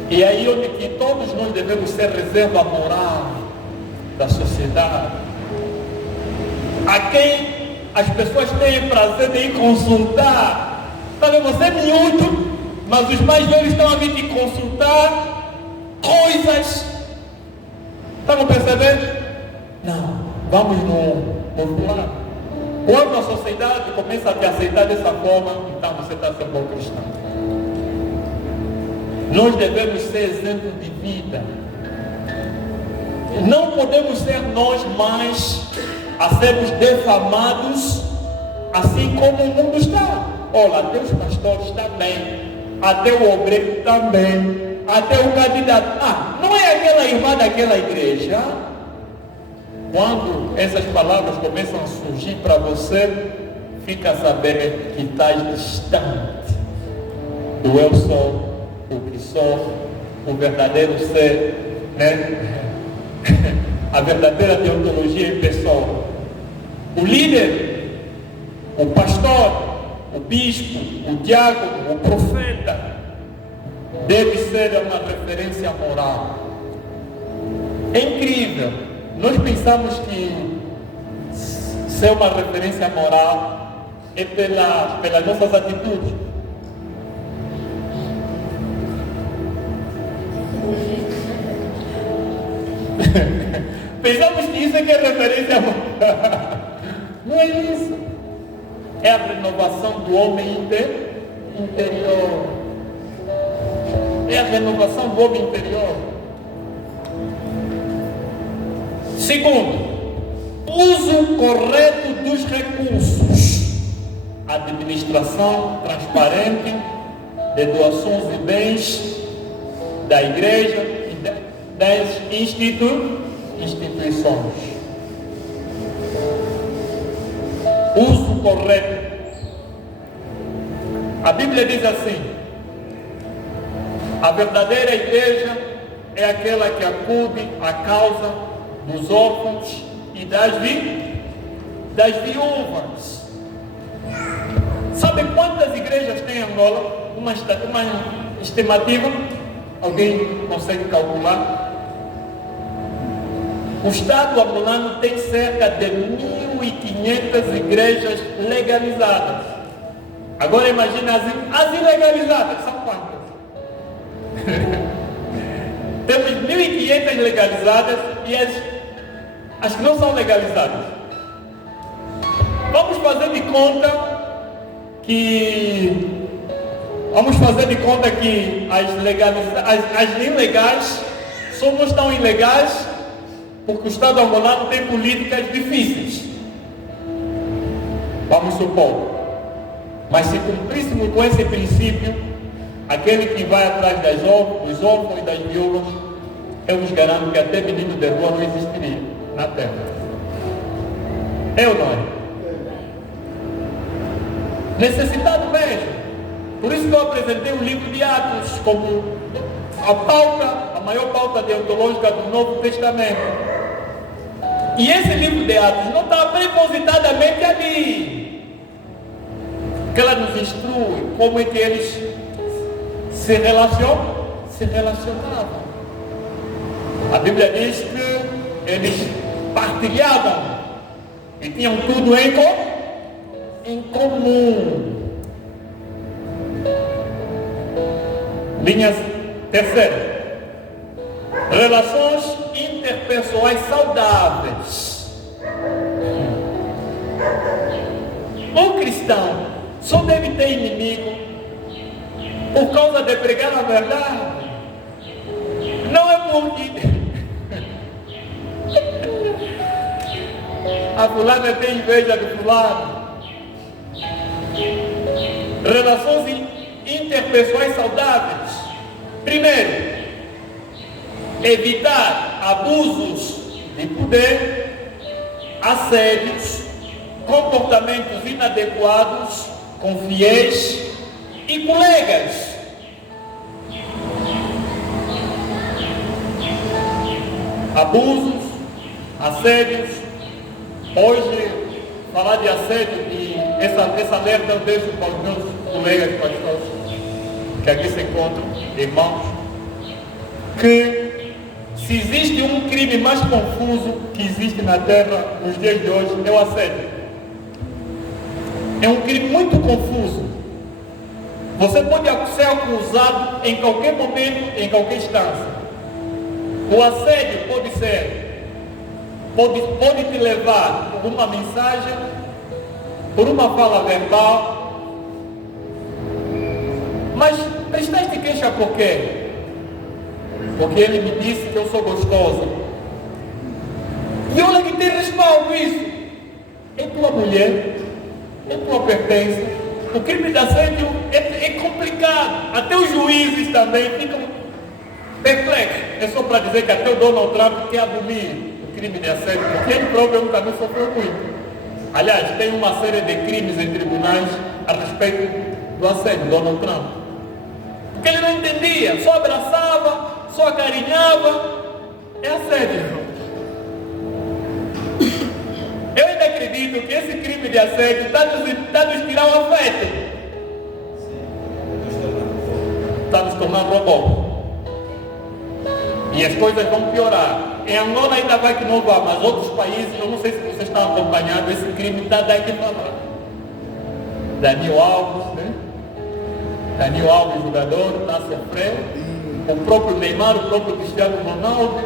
E aí onde que todos nós devemos ser reserva moral da sociedade, a quem as pessoas têm prazer de ir consultar. Sabe, você é miúdo, mas os mais velhos estão a vir te consultar coisas. Estão percebendo? Não, vamos no plano. Quando a sociedade começa a te aceitar dessa forma, então você está sendo bom cristão. Nós devemos ser exemplo de vida. Não podemos ser nós mais a sermos defamados, assim como o mundo está. Olha, até os pastores também, até o obreiro também, até o candidato. Não é aquela irmã daquela igreja, quando essas palavras começam a surgir para você, fica a saber que estás distante do eu sou, o que sou, o verdadeiro ser, né? A verdadeira teologia em pessoa. O líder, o pastor, o bispo, o diácono, o profeta, deve ser uma referência moral. É incrível. Nós pensamos que ser uma referência moral é pelas nossas atitudes. Pensamos que isso é que é referência moral. Não é isso. É a renovação do homem interior. É a renovação do homem interior. Segundo, uso correto dos recursos. Administração transparente de doações e bens da igreja e das instituições. Uso correto. A Bíblia diz assim: a verdadeira igreja é aquela que acude à causa dos órfãos e das viúvas. Sabe quantas igrejas tem em Angola? Uma estimativa? Alguém consegue calcular? O Estado angolano tem cerca de 1.500 igrejas legalizadas. Agora imagine as ilegalizadas, são quantas? Temos 1.500 legalizadas e as que não são legalizadas. Vamos fazer de conta que as ilegais só não estão ilegais porque o Estado angolano tem políticas difíceis. Vamos supor. Mas se cumpríssemos com esse princípio, aquele que vai atrás dos órfãos e das viúvas, eu vos garanto que até menino de rua não existiria na terra. É ou não é? Necessitado mesmo. Por isso que eu apresentei o livro de Atos como a maior pauta deontológica do Novo Testamento. E esse livro de Atos não está prepositadamente ali. Porque ela nos instrui como é que eles se relacionavam. A Bíblia diz que eles partilhavam e tinham tudo em comum. Linha terceira. Relações interpessoais saudáveis. Um cristão só deve ter inimigo por causa de pregar a verdade. Não é porque a fulana tem inveja do fulano. Relações interpessoais saudáveis. Primeiro, evitar abusos de poder, assédios, comportamentos inadequados com fiéis e colegas. Abusos, assédios. Hoje, falar de assédio e essa alerta eu deixo para os meus colegas pastores que aqui se encontram, irmãos, que se existe um crime mais confuso que existe na terra nos dias de hoje, é o assédio. É um crime muito confuso. Você pode ser acusado em qualquer momento, em qualquer instância. O assédio pode te levar por uma mensagem, por uma fala verbal. Mas prestaste queixa por quê? Porque ele me disse que eu sou gostosa. E olha que tem respaldo isso. É tua mulher, é tua pertença. O crime de assédio é complicado. Até os juízes também ficam perplexos. é só para dizer que até o Donald Trump quer abolir o crime de assédio, porque ele próprio também sofreu muito. Aliás, tem uma série de crimes em tribunais a respeito do assédio, Donald Trump. Porque ele não entendia, só abraçava, só acarinhava. É assédio. Eu ainda acredito que esse crime de assédio está nos tirar o afeto. Está nos tornando robô. E as coisas vão piorar. Em Angola ainda vai que não vá, mas outros países, eu não sei se vocês estão acompanhando, esse crime está daí que falar. Daniel Alves, né? Daniel Alves, jogador, está a sofrer. O próprio Neymar, o próprio Cristiano Ronaldo.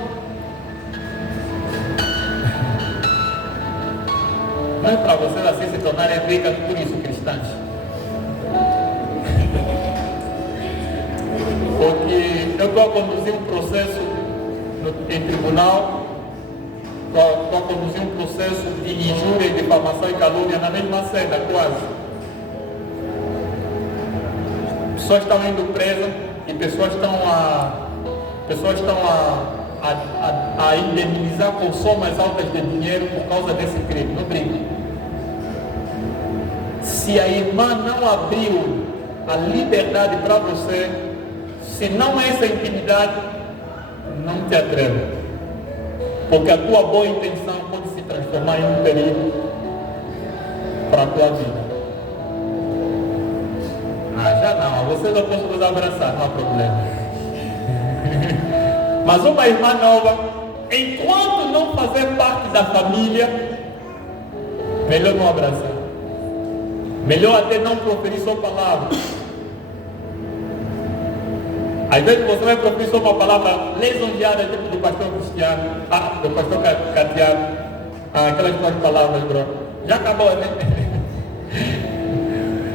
Não é para vocês assim se tornarem ricas por isso, cristãs. Porque eu estou a conduzir um processo em tribunal, estou a conduzir um processo de injúria, difamação e calúnia na mesma cena, quase. Pessoas estão indo presas e pessoas estão a indemnizar com somas altas de dinheiro por causa desse crime. Não brinque. Se a irmã não abriu a liberdade para você, se não é essa intimidade, não te atreva. Porque a tua boa intenção pode se transformar em um perigo para a tua vida. Já não, vocês não podem nos abraçar, não há problema. Mas uma irmã nova, enquanto não fazer parte da família, melhor não abraçar. Melhor até não proferir sua palavra. Às vezes você vai proferir só uma palavra lisonjeada, tipo do pastor Cristiano, do pastor Catiano, aquelas duas palavras, bro. Já acabou, né?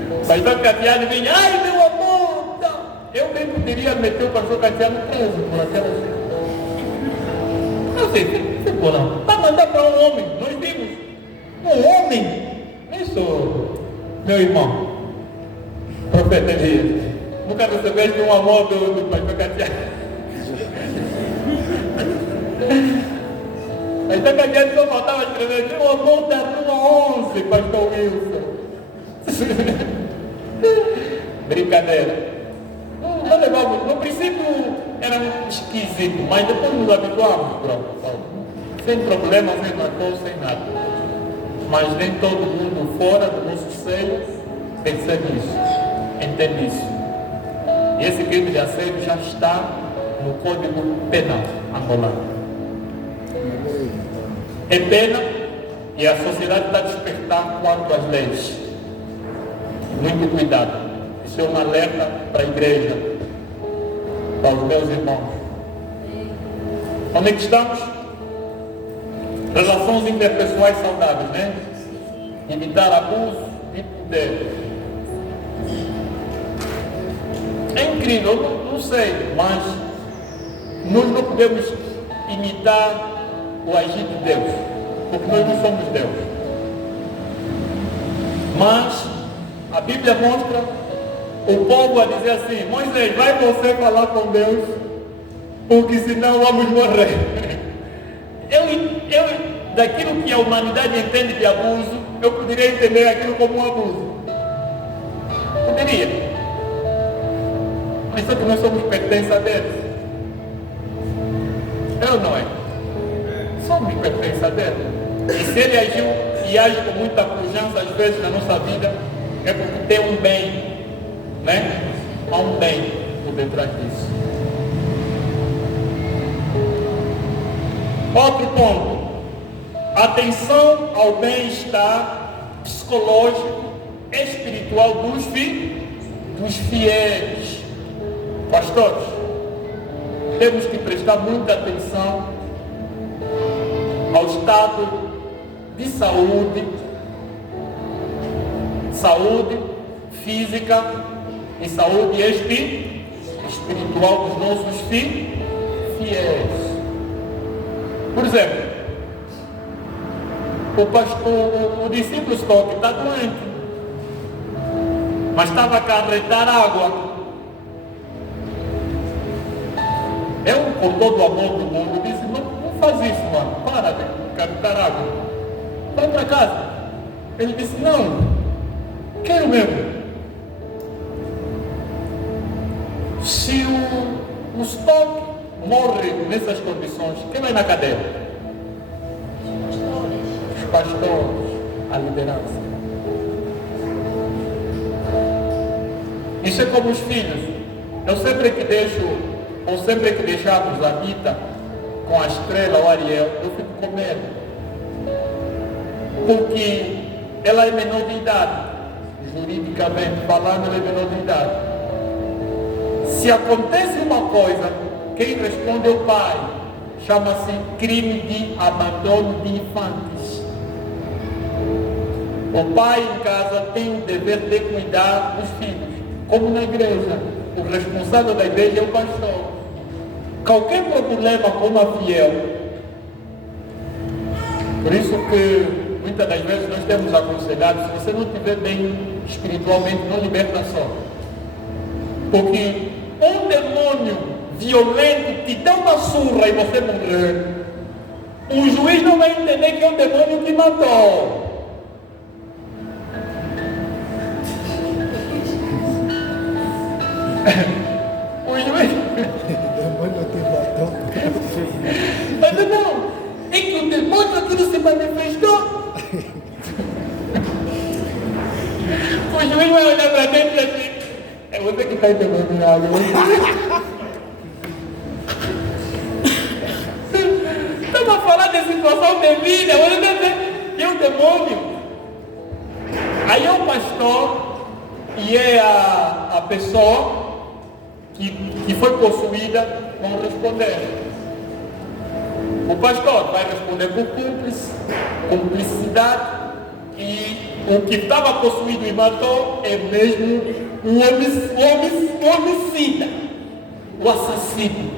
O pastor Catiano vinha, ai meu amor! Não. Eu nem poderia meter o pastor Catiano preso por aquelas. Não sei, não sei não. Para mandar para um homem, nós vimos. Um homem? Isso, meu irmão, profeta Elias. Nunca recebeste um amor do pastor Catiano. Mas o Catiano só faltava escrever, meu amor da rua 11, pastor Wilson. Brincadeira. Não levamos, no princípio era esquisito, mas depois nos habituamos, sem problema, sem narcose, sem nada. Mas nem todo mundo fora do nosso seio percebe isso, entende isso. E esse crime de assédio já está no Código Penal angolano. É pena e a sociedade está a despertar quanto às leis. Muito cuidado. Isso é um alerta para a igreja, para os meus irmãos. Onde é que estamos? Relações interpessoais saudáveis, né? Evitar abuso e poder. É incrível, não sei, mas nós não podemos imitar o agir de Deus, porque nós não somos Deus. Mas a Bíblia mostra o povo a dizer assim, Moisés, vai você falar com Deus, porque senão vamos morrer. Eu, daquilo que a humanidade entende de abuso, eu poderia entender aquilo como um abuso. Poderia. Mas só que nós somos pertença a Deus. É ou não é? Somos pertença a Deus. E se Ele agiu e age com muita pujança às vezes na nossa vida, é porque tem um bem, né? Há um bem por detrás disso. Outro ponto. Atenção ao bem-estar psicológico, espiritual dos fiéis. Pastores, temos que prestar muita atenção ao estado de saúde física e saúde espiritual dos nossos fiéis. Por exemplo, o discípulo Stock está doente, mas estava a carregar água. Eu, com todo o amor do mundo, disse, não faz isso, mano. Para de cantar água. Vai para casa. Ele disse, não, quero mesmo. Se o Stock morre nessas condições, quem vai na cadeia? Os pastores, a liderança. Isso é como os filhos. Eu sempre que deixamos a Rita com a Estrela ou a Ariel, eu fico com medo. Porque ela é menor de idade. Juridicamente falando, ela é menor de idade. Se acontece uma coisa, quem responde é o pai. Chama-se crime de abandono de infantes. O pai em casa tem o dever de cuidar dos filhos. Como na igreja, o responsável da igreja é o pastor. Qualquer problema com uma fiel. Por isso que muitas das vezes nós temos aconselhado, se você não estiver bem espiritualmente, não liberta só. Porque um demônio violento te dá uma surra e você morrer. O juiz não vai entender que é o demônio que matou. O juiz. O demônio te matou. Mas não, é que o demônio aquilo se manifestou. O juiz vai olhar para dentro e assim, é você que está endemoniado. Estamos a falar de situação de vida, você está dizendo que é o demônio. Aí é o pastor e é a pessoa que foi possuída, vão responder. O pastor vai responder por cumplicidade, e o que estava possuído e matou é mesmo o homicida, o assassino.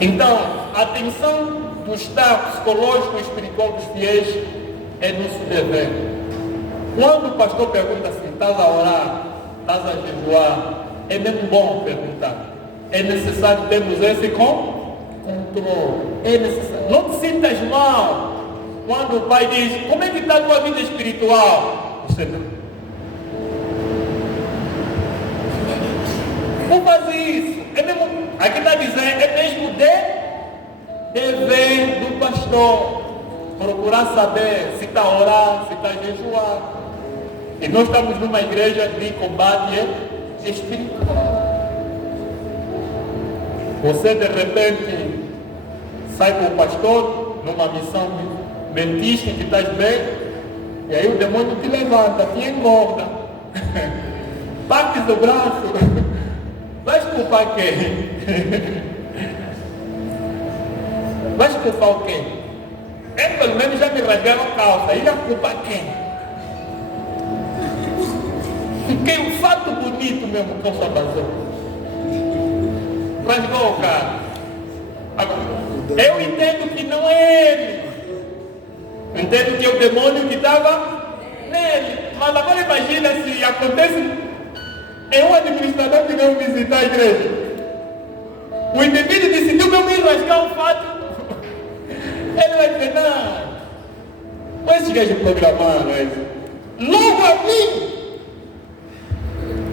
Então, a atenção do estado psicológico e espiritual dos fiéis é nosso dever. Quando o pastor pergunta assim, estás a orar, estás a jejuar, é mesmo bom perguntar. É necessário termos esse controle. É necessário. Não te sintas mal quando o pai diz, como é que está a tua vida espiritual? Você não. Não faz isso. É mesmo, aqui está dizendo, é mesmo dever do pastor procurar saber se está a orar, se está a jejuar. E nós estamos numa igreja de combate espiritual. Você de repente sai com o pastor numa missão mentista que estás bem, e aí o demônio te levanta, te engorda, partes o braço, vais culpar quem? Vais culpar o quê? Eu pelo menos já me rasgaram a calça, e já culpa quem? Fiquei um fato bonito mesmo com sua vazou. Rasgou o cara. Agora, eu entendo que não é ele. Eu entendo que é o demônio que estava nele. Mas agora imagina se acontece, é um administrador que veio visitar a igreja. O indivíduo decidiu mesmo ir rasgar o fato. Ele vai dizer, não, esse gajo programado, logo a mim.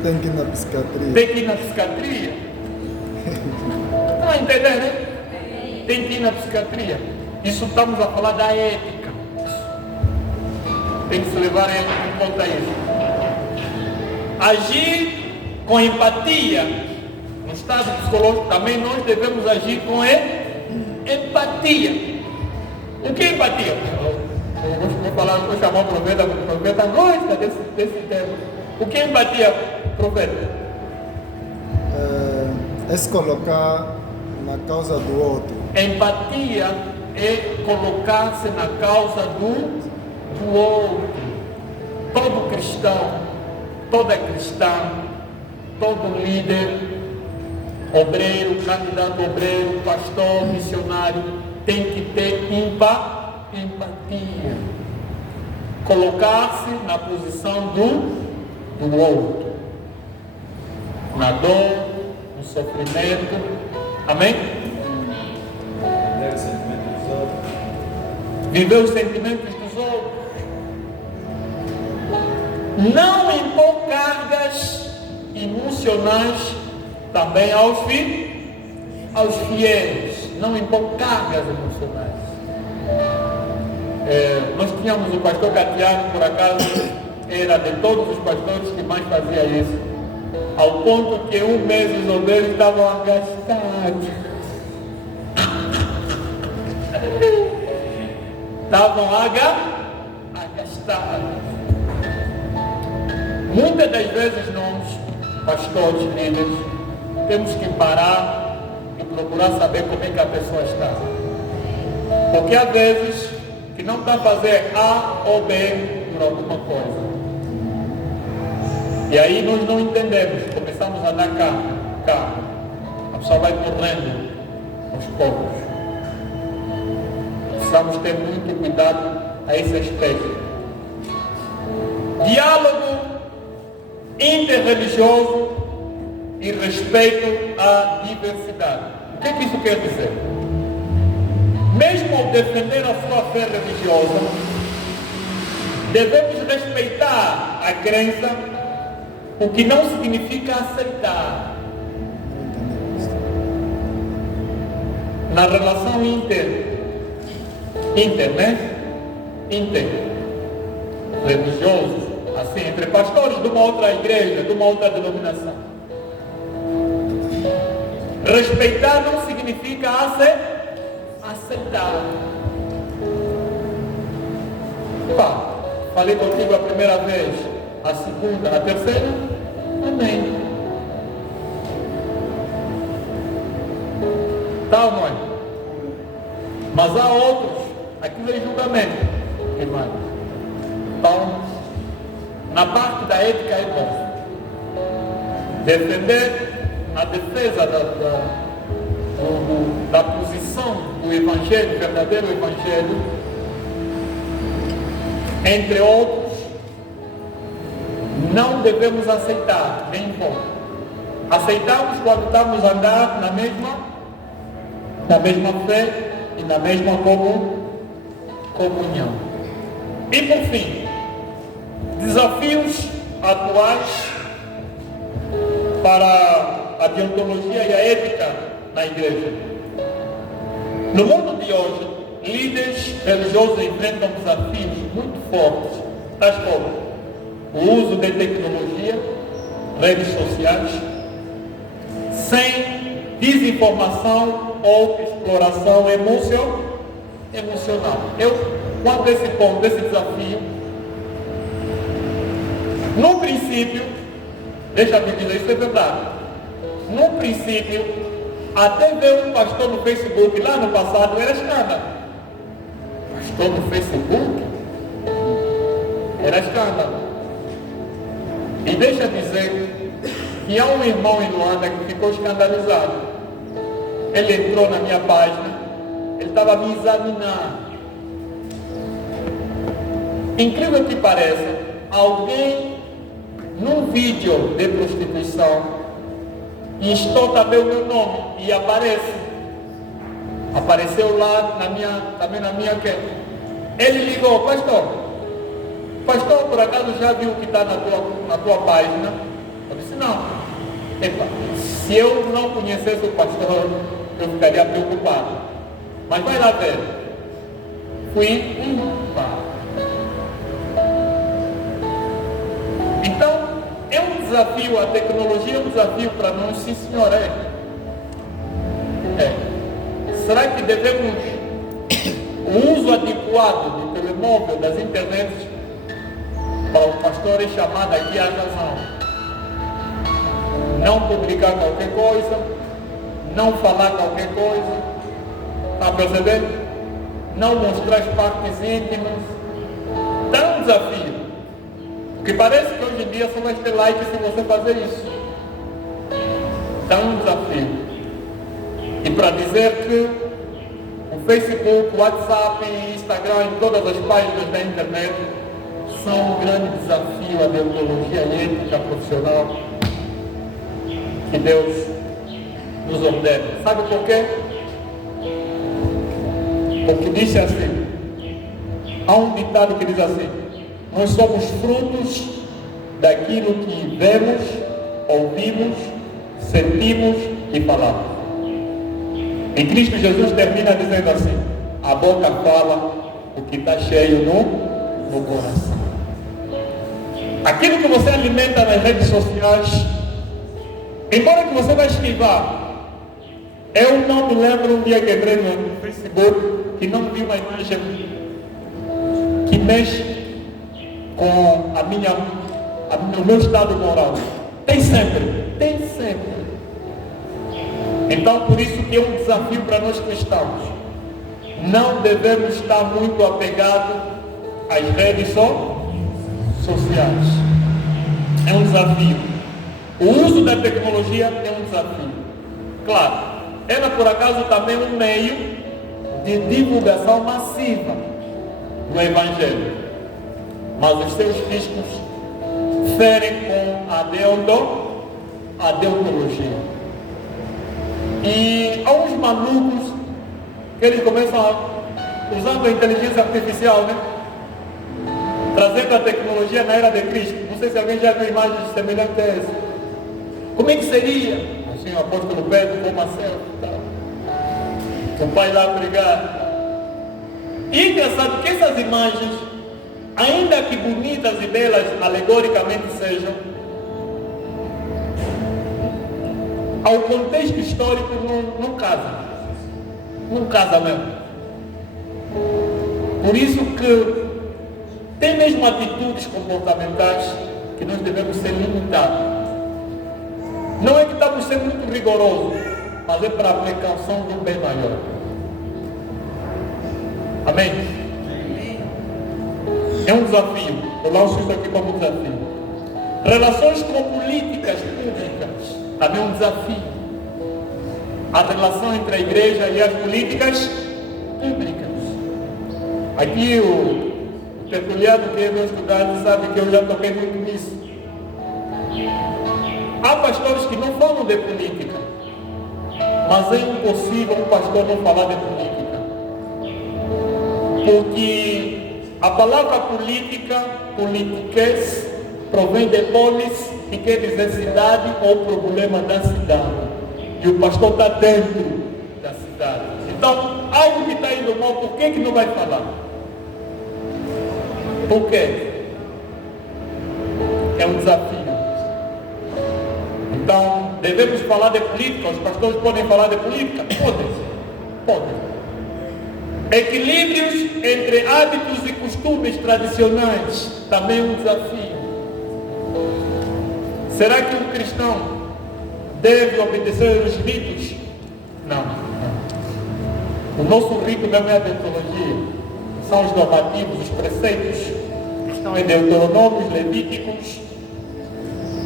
Tem que ir na psiquiatria. Tem que ir na psiquiatria. Estão entendendo, né? Tem que ir na psiquiatria. Isso estamos a falar da ética. Tem que se levar em conta isso. Agir com empatia. No estado psicológico também nós devemos agir com empatia. O que é empatia? Vou chamar o profeta gosta desse termo. O que é empatia, profeta? É se colocar na causa do outro. Empatia é colocar-se na causa do outro. Todo cristão, toda cristã, todo líder, obreiro, candidato obreiro, pastor, missionário, tem que ter empatia. Colocar-se na posição do outro. Na dor, no sofrimento. Amém? Viver os sentimentos dos outros. Não impor cargas emocionais também aos fiéis. Não impor cargas emocionais. Nós tínhamos o pastor Catiano, por acaso, era de todos os pastores que mais fazia isso. Ao ponto que um mês os obreiros estavam agastados. Estavam agastados. Muitas das vezes nós, pastores, líderes, temos que parar e procurar saber como é que a pessoa está. Porque há vezes que não está a fazer A ou B por alguma coisa. E aí nós não entendemos, começamos a dar cá. A pessoa vai morrendo aos poucos. Precisamos ter muito cuidado a esse aspecto. Diálogo interreligioso e respeito à diversidade. O que é que isso quer dizer? Mesmo ao defender a sua fé religiosa, devemos respeitar a crença, o que não significa aceitar. Na relação religiosos, assim, entre pastores de uma outra igreja, de uma outra denominação. Respeitar não significa aceitar. Falei contigo a primeira vez, a segunda, a terceira, amém. Tá ou não é? Mas há outros, aquilo é julgamento, irmãos. Então, na parte da ética é bom. Defender a defesa da posição do Evangelho, verdadeiro Evangelho, entre outros, não devemos aceitar, nem impor. Aceitamos quando estamos a andar na mesma fé e na mesma comunhão. E por fim, desafios atuais para a deontologia e a ética na igreja. No mundo de hoje, líderes religiosos enfrentam desafios muito fortes, tais como o uso de tecnologia, redes sociais, sem desinformação ou exploração emocional. Quanto a esse ponto, esse desafio, no princípio, deixa-me dizer, isso é verdade. No princípio, até ver um pastor no Facebook lá no passado era escândalo. Pastor no Facebook? Era escândalo. E deixa dizer que há um irmão em Luanda que ficou escandalizado. Ele entrou na minha página, ele estava me examinando. Incrível que pareça, alguém num vídeo de prostituição instou também o meu nome e apareceu lá também na minha queda. Ele ligou: pastor, por acaso já viu o que está na tua página? Eu disse: não. Epa, se eu não conhecesse o pastor, eu ficaria preocupado. Mas vai lá ver. Fui. Então, é um desafio, a tecnologia é um desafio para nós, sim senhor, é. Será que devemos o uso adequado do telemóvel, das internets, para o pastor é chamado aqui à razão? Não publicar qualquer coisa, não falar qualquer coisa, está a perceber? Não mostrar as partes íntimas. Dá um desafio. Porque parece que hoje em dia só vai ter like se você fazer isso. Dá um desafio. E para dizer que o Facebook, o WhatsApp, Instagram e todas as páginas da internet são um grande desafio à deontologia e ética profissional. Que Deus nos ordena. Sabe por quê? Porque diz assim, há um ditado que diz assim: nós somos frutos daquilo que vemos, ouvimos, sentimos e falamos. E Cristo Jesus termina dizendo assim: a boca fala o que está cheio no coração. Aquilo que você alimenta nas redes sociais, embora que você vai esquivar, eu não me lembro um dia que entrei no Facebook que não vi uma imagem que mexe com o meu estado moral. Tem sempre. Então, por isso que é um desafio para nós cristãos. Não devemos estar muito apegados às redes sociais. É um desafio. O uso da tecnologia é um desafio. Claro, ela por acaso também é um meio de divulgação massiva do Evangelho. Mas os seus riscos ferem com a deontologia. E há uns malucos que eles começam usando a inteligência artificial, né? Trazendo a tecnologia na era de Cristo. Não sei se alguém já viu imagens semelhantes a essa. Como é que seria? Assim, o apóstolo Pedro com uma selfie, tá? O pai lá pregar. E é engraçado que essas imagens, ainda que bonitas e belas alegoricamente sejam, ao contexto histórico não casa. Não casa mesmo. Por isso que tem mesmo atitudes comportamentais que nós devemos ser limitados. Não é que estamos sendo muito rigorosos, mas é para a precaução de um bem maior. Amém? É um desafio. Eu lanço isso aqui como desafio. Relações com políticas públicas também é um desafio. A relação entre a igreja e as políticas públicas. Aqui o peculiar que é meu estudante sabe que eu já toquei muito nisso. Há pastores que não falam de política, mas é impossível um pastor não falar de política. Porque a palavra política, politiques, provém de polis, que quer dizer cidade ou problema da cidade. E o pastor está dentro da cidade. Então, algo que está indo mal, por que não vai falar? Por quê? É um desafio. Então, devemos falar de política. Os pastores podem falar de política? Podem. Equilíbrios entre hábitos e costumes tradicionais também é um desafio. Será que um cristão deve obedecer os ritos? Não. O nosso rito mesmo é a deontologia. São os normativos, os preceitos que estão em Deuteronômios, Levíticos,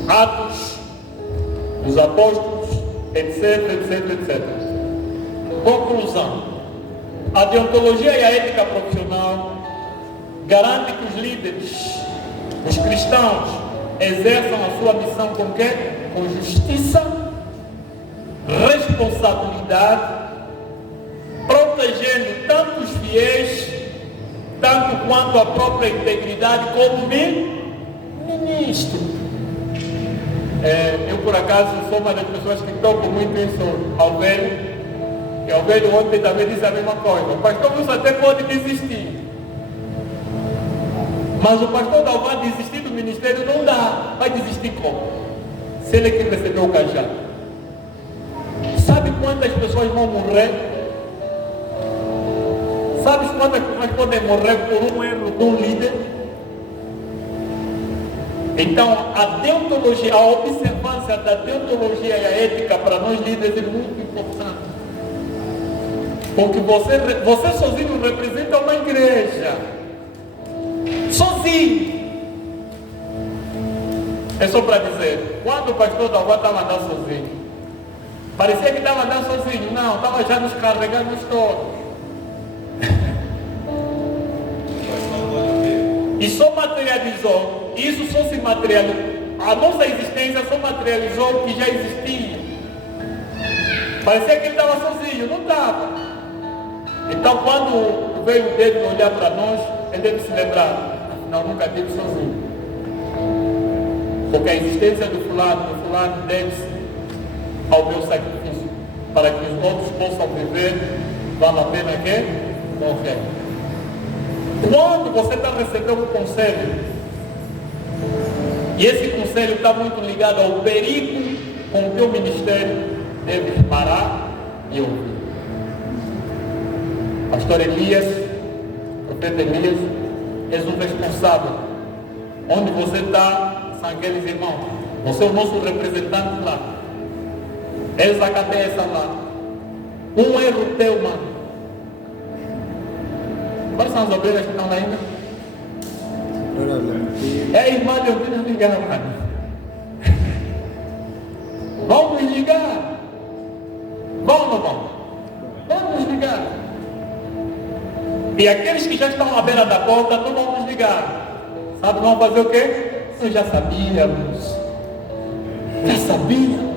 Atos, os apóstolos, etc. Conclusão: a deontologia e a ética profissional garante que os líderes, os cristãos, exerçam a sua missão com quê? Com justiça, responsabilidade, protegendo tanto os fiéis, tanto quanto a própria integridade como ministro. Eu por acaso sou uma das pessoas que toco muito isso ao velho, e ao velho ontem também disse a mesma coisa. O pastor Wilson até pode desistir, mas o pastor Dalvan desistir do ministério não dá. Vai desistir como? Se ele que recebeu o cajado. Sabe quantas pessoas vão morrer? Sabe quantas pessoas podem morrer por um erro de um líder? Então, a deontologia, a observância da deontologia e a ética para nós líderes é muito importante. Porque você sozinho representa uma igreja. Sozinho. É só para dizer, quando o pastor Dalvan estava andando sozinho, parecia que estava andando sozinho. Não, estava já nos carregando todos. E só materializou, isso só se materializou, a nossa existência só materializou o que já existia. Parecia que ele estava sozinho, não estava. Então quando veio o David olhar para nós, ele deve se lembrar, afinal nunca estive sozinho. Porque a existência do fulano deve-se ao meu sacrifício, para que os outros possam viver, vale a pena que morrer. Quando você está recebendo um conselho, e esse conselho está muito ligado ao perigo com o teu ministério, deve parar e ouvir. Pastor Elias, profeta Elias, és um responsável. Onde você está, são aqueles irmãos. Você é o nosso representante lá. És a cabeça lá. Um erro teu, mano. Quais são as obreiras que estão lá ainda? É a irmã Leontina ligar, mano. Vamos ligar. Vamos ou não vamos? Vamos ligar. E aqueles que já estão à beira da porta, não vamos ligar. Sabe, vão fazer o quê? Nós já sabíamos. Já sabíamos.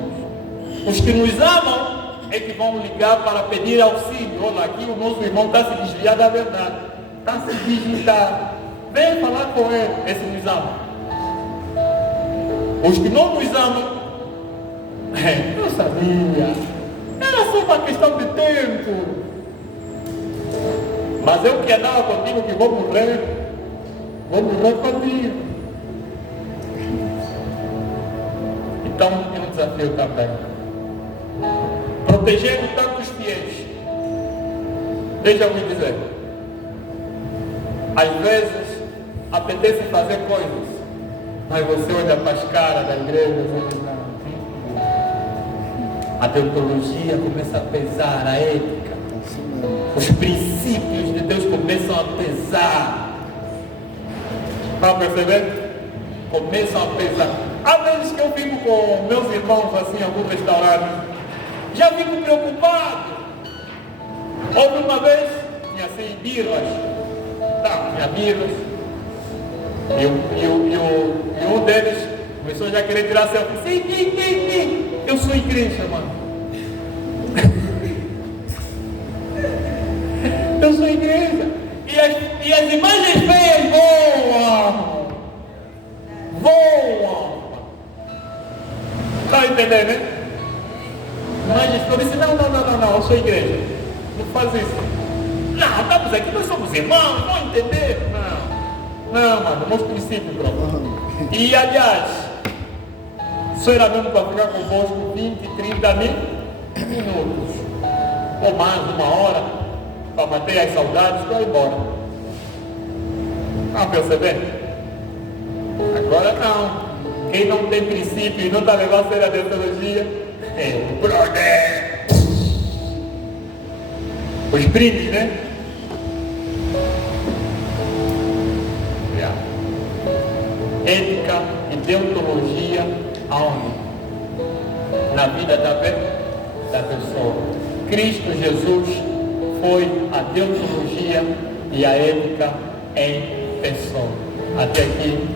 Os que nos amam é que vão ligar para pedir auxílio. Olha, aqui o nosso irmão está se desviando da verdade. Está se desviando. Vem falar com ele. Esse nos ama. Os que não nos amam, eu sabia. Era só uma questão de tempo. Mas eu que andava contigo que vou morrer contigo. Então é um desafio também. Protegendo tantos fiéis. Deixa-me dizer. Às vezes apetece fazer coisas, mas você olha para as caras da igreja e diz, não. A teologia começa a pesar, a ética. Os princípios de Deus começam a pesar. Está percebendo? Começam a pesar. Há vezes que eu fico com meus irmãos assim em algum restaurante, já fico preocupado. Houve uma vez, tinha assim birras. Tinha birras. E um deles começou já a querer tirar selfie. Sim. Eu sou igreja, mano. Eu sou igreja. E as imagens feias voam. Está entendendo, né? Imagens feias. Eu disse, não, eu sou igreja. Não faz isso. Não, estamos aqui, nós somos irmãos, vão entender. Não, mano, meus princípios, bro. E aliás, só era mesmo para ficar convosco 20, 30 minutos. Ou mais, uma hora, para bater as saudades e vai embora. Está percebendo? Agora não. Quem não tem princípio e não está levando a sério a teologia, é o brother. Os brindes, né? Ética e deontologia aonde? Na vida da pessoa. Cristo Jesus foi a deontologia e a ética em pessoa. Até aqui,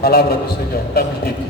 palavra do Senhor. Estamos dito.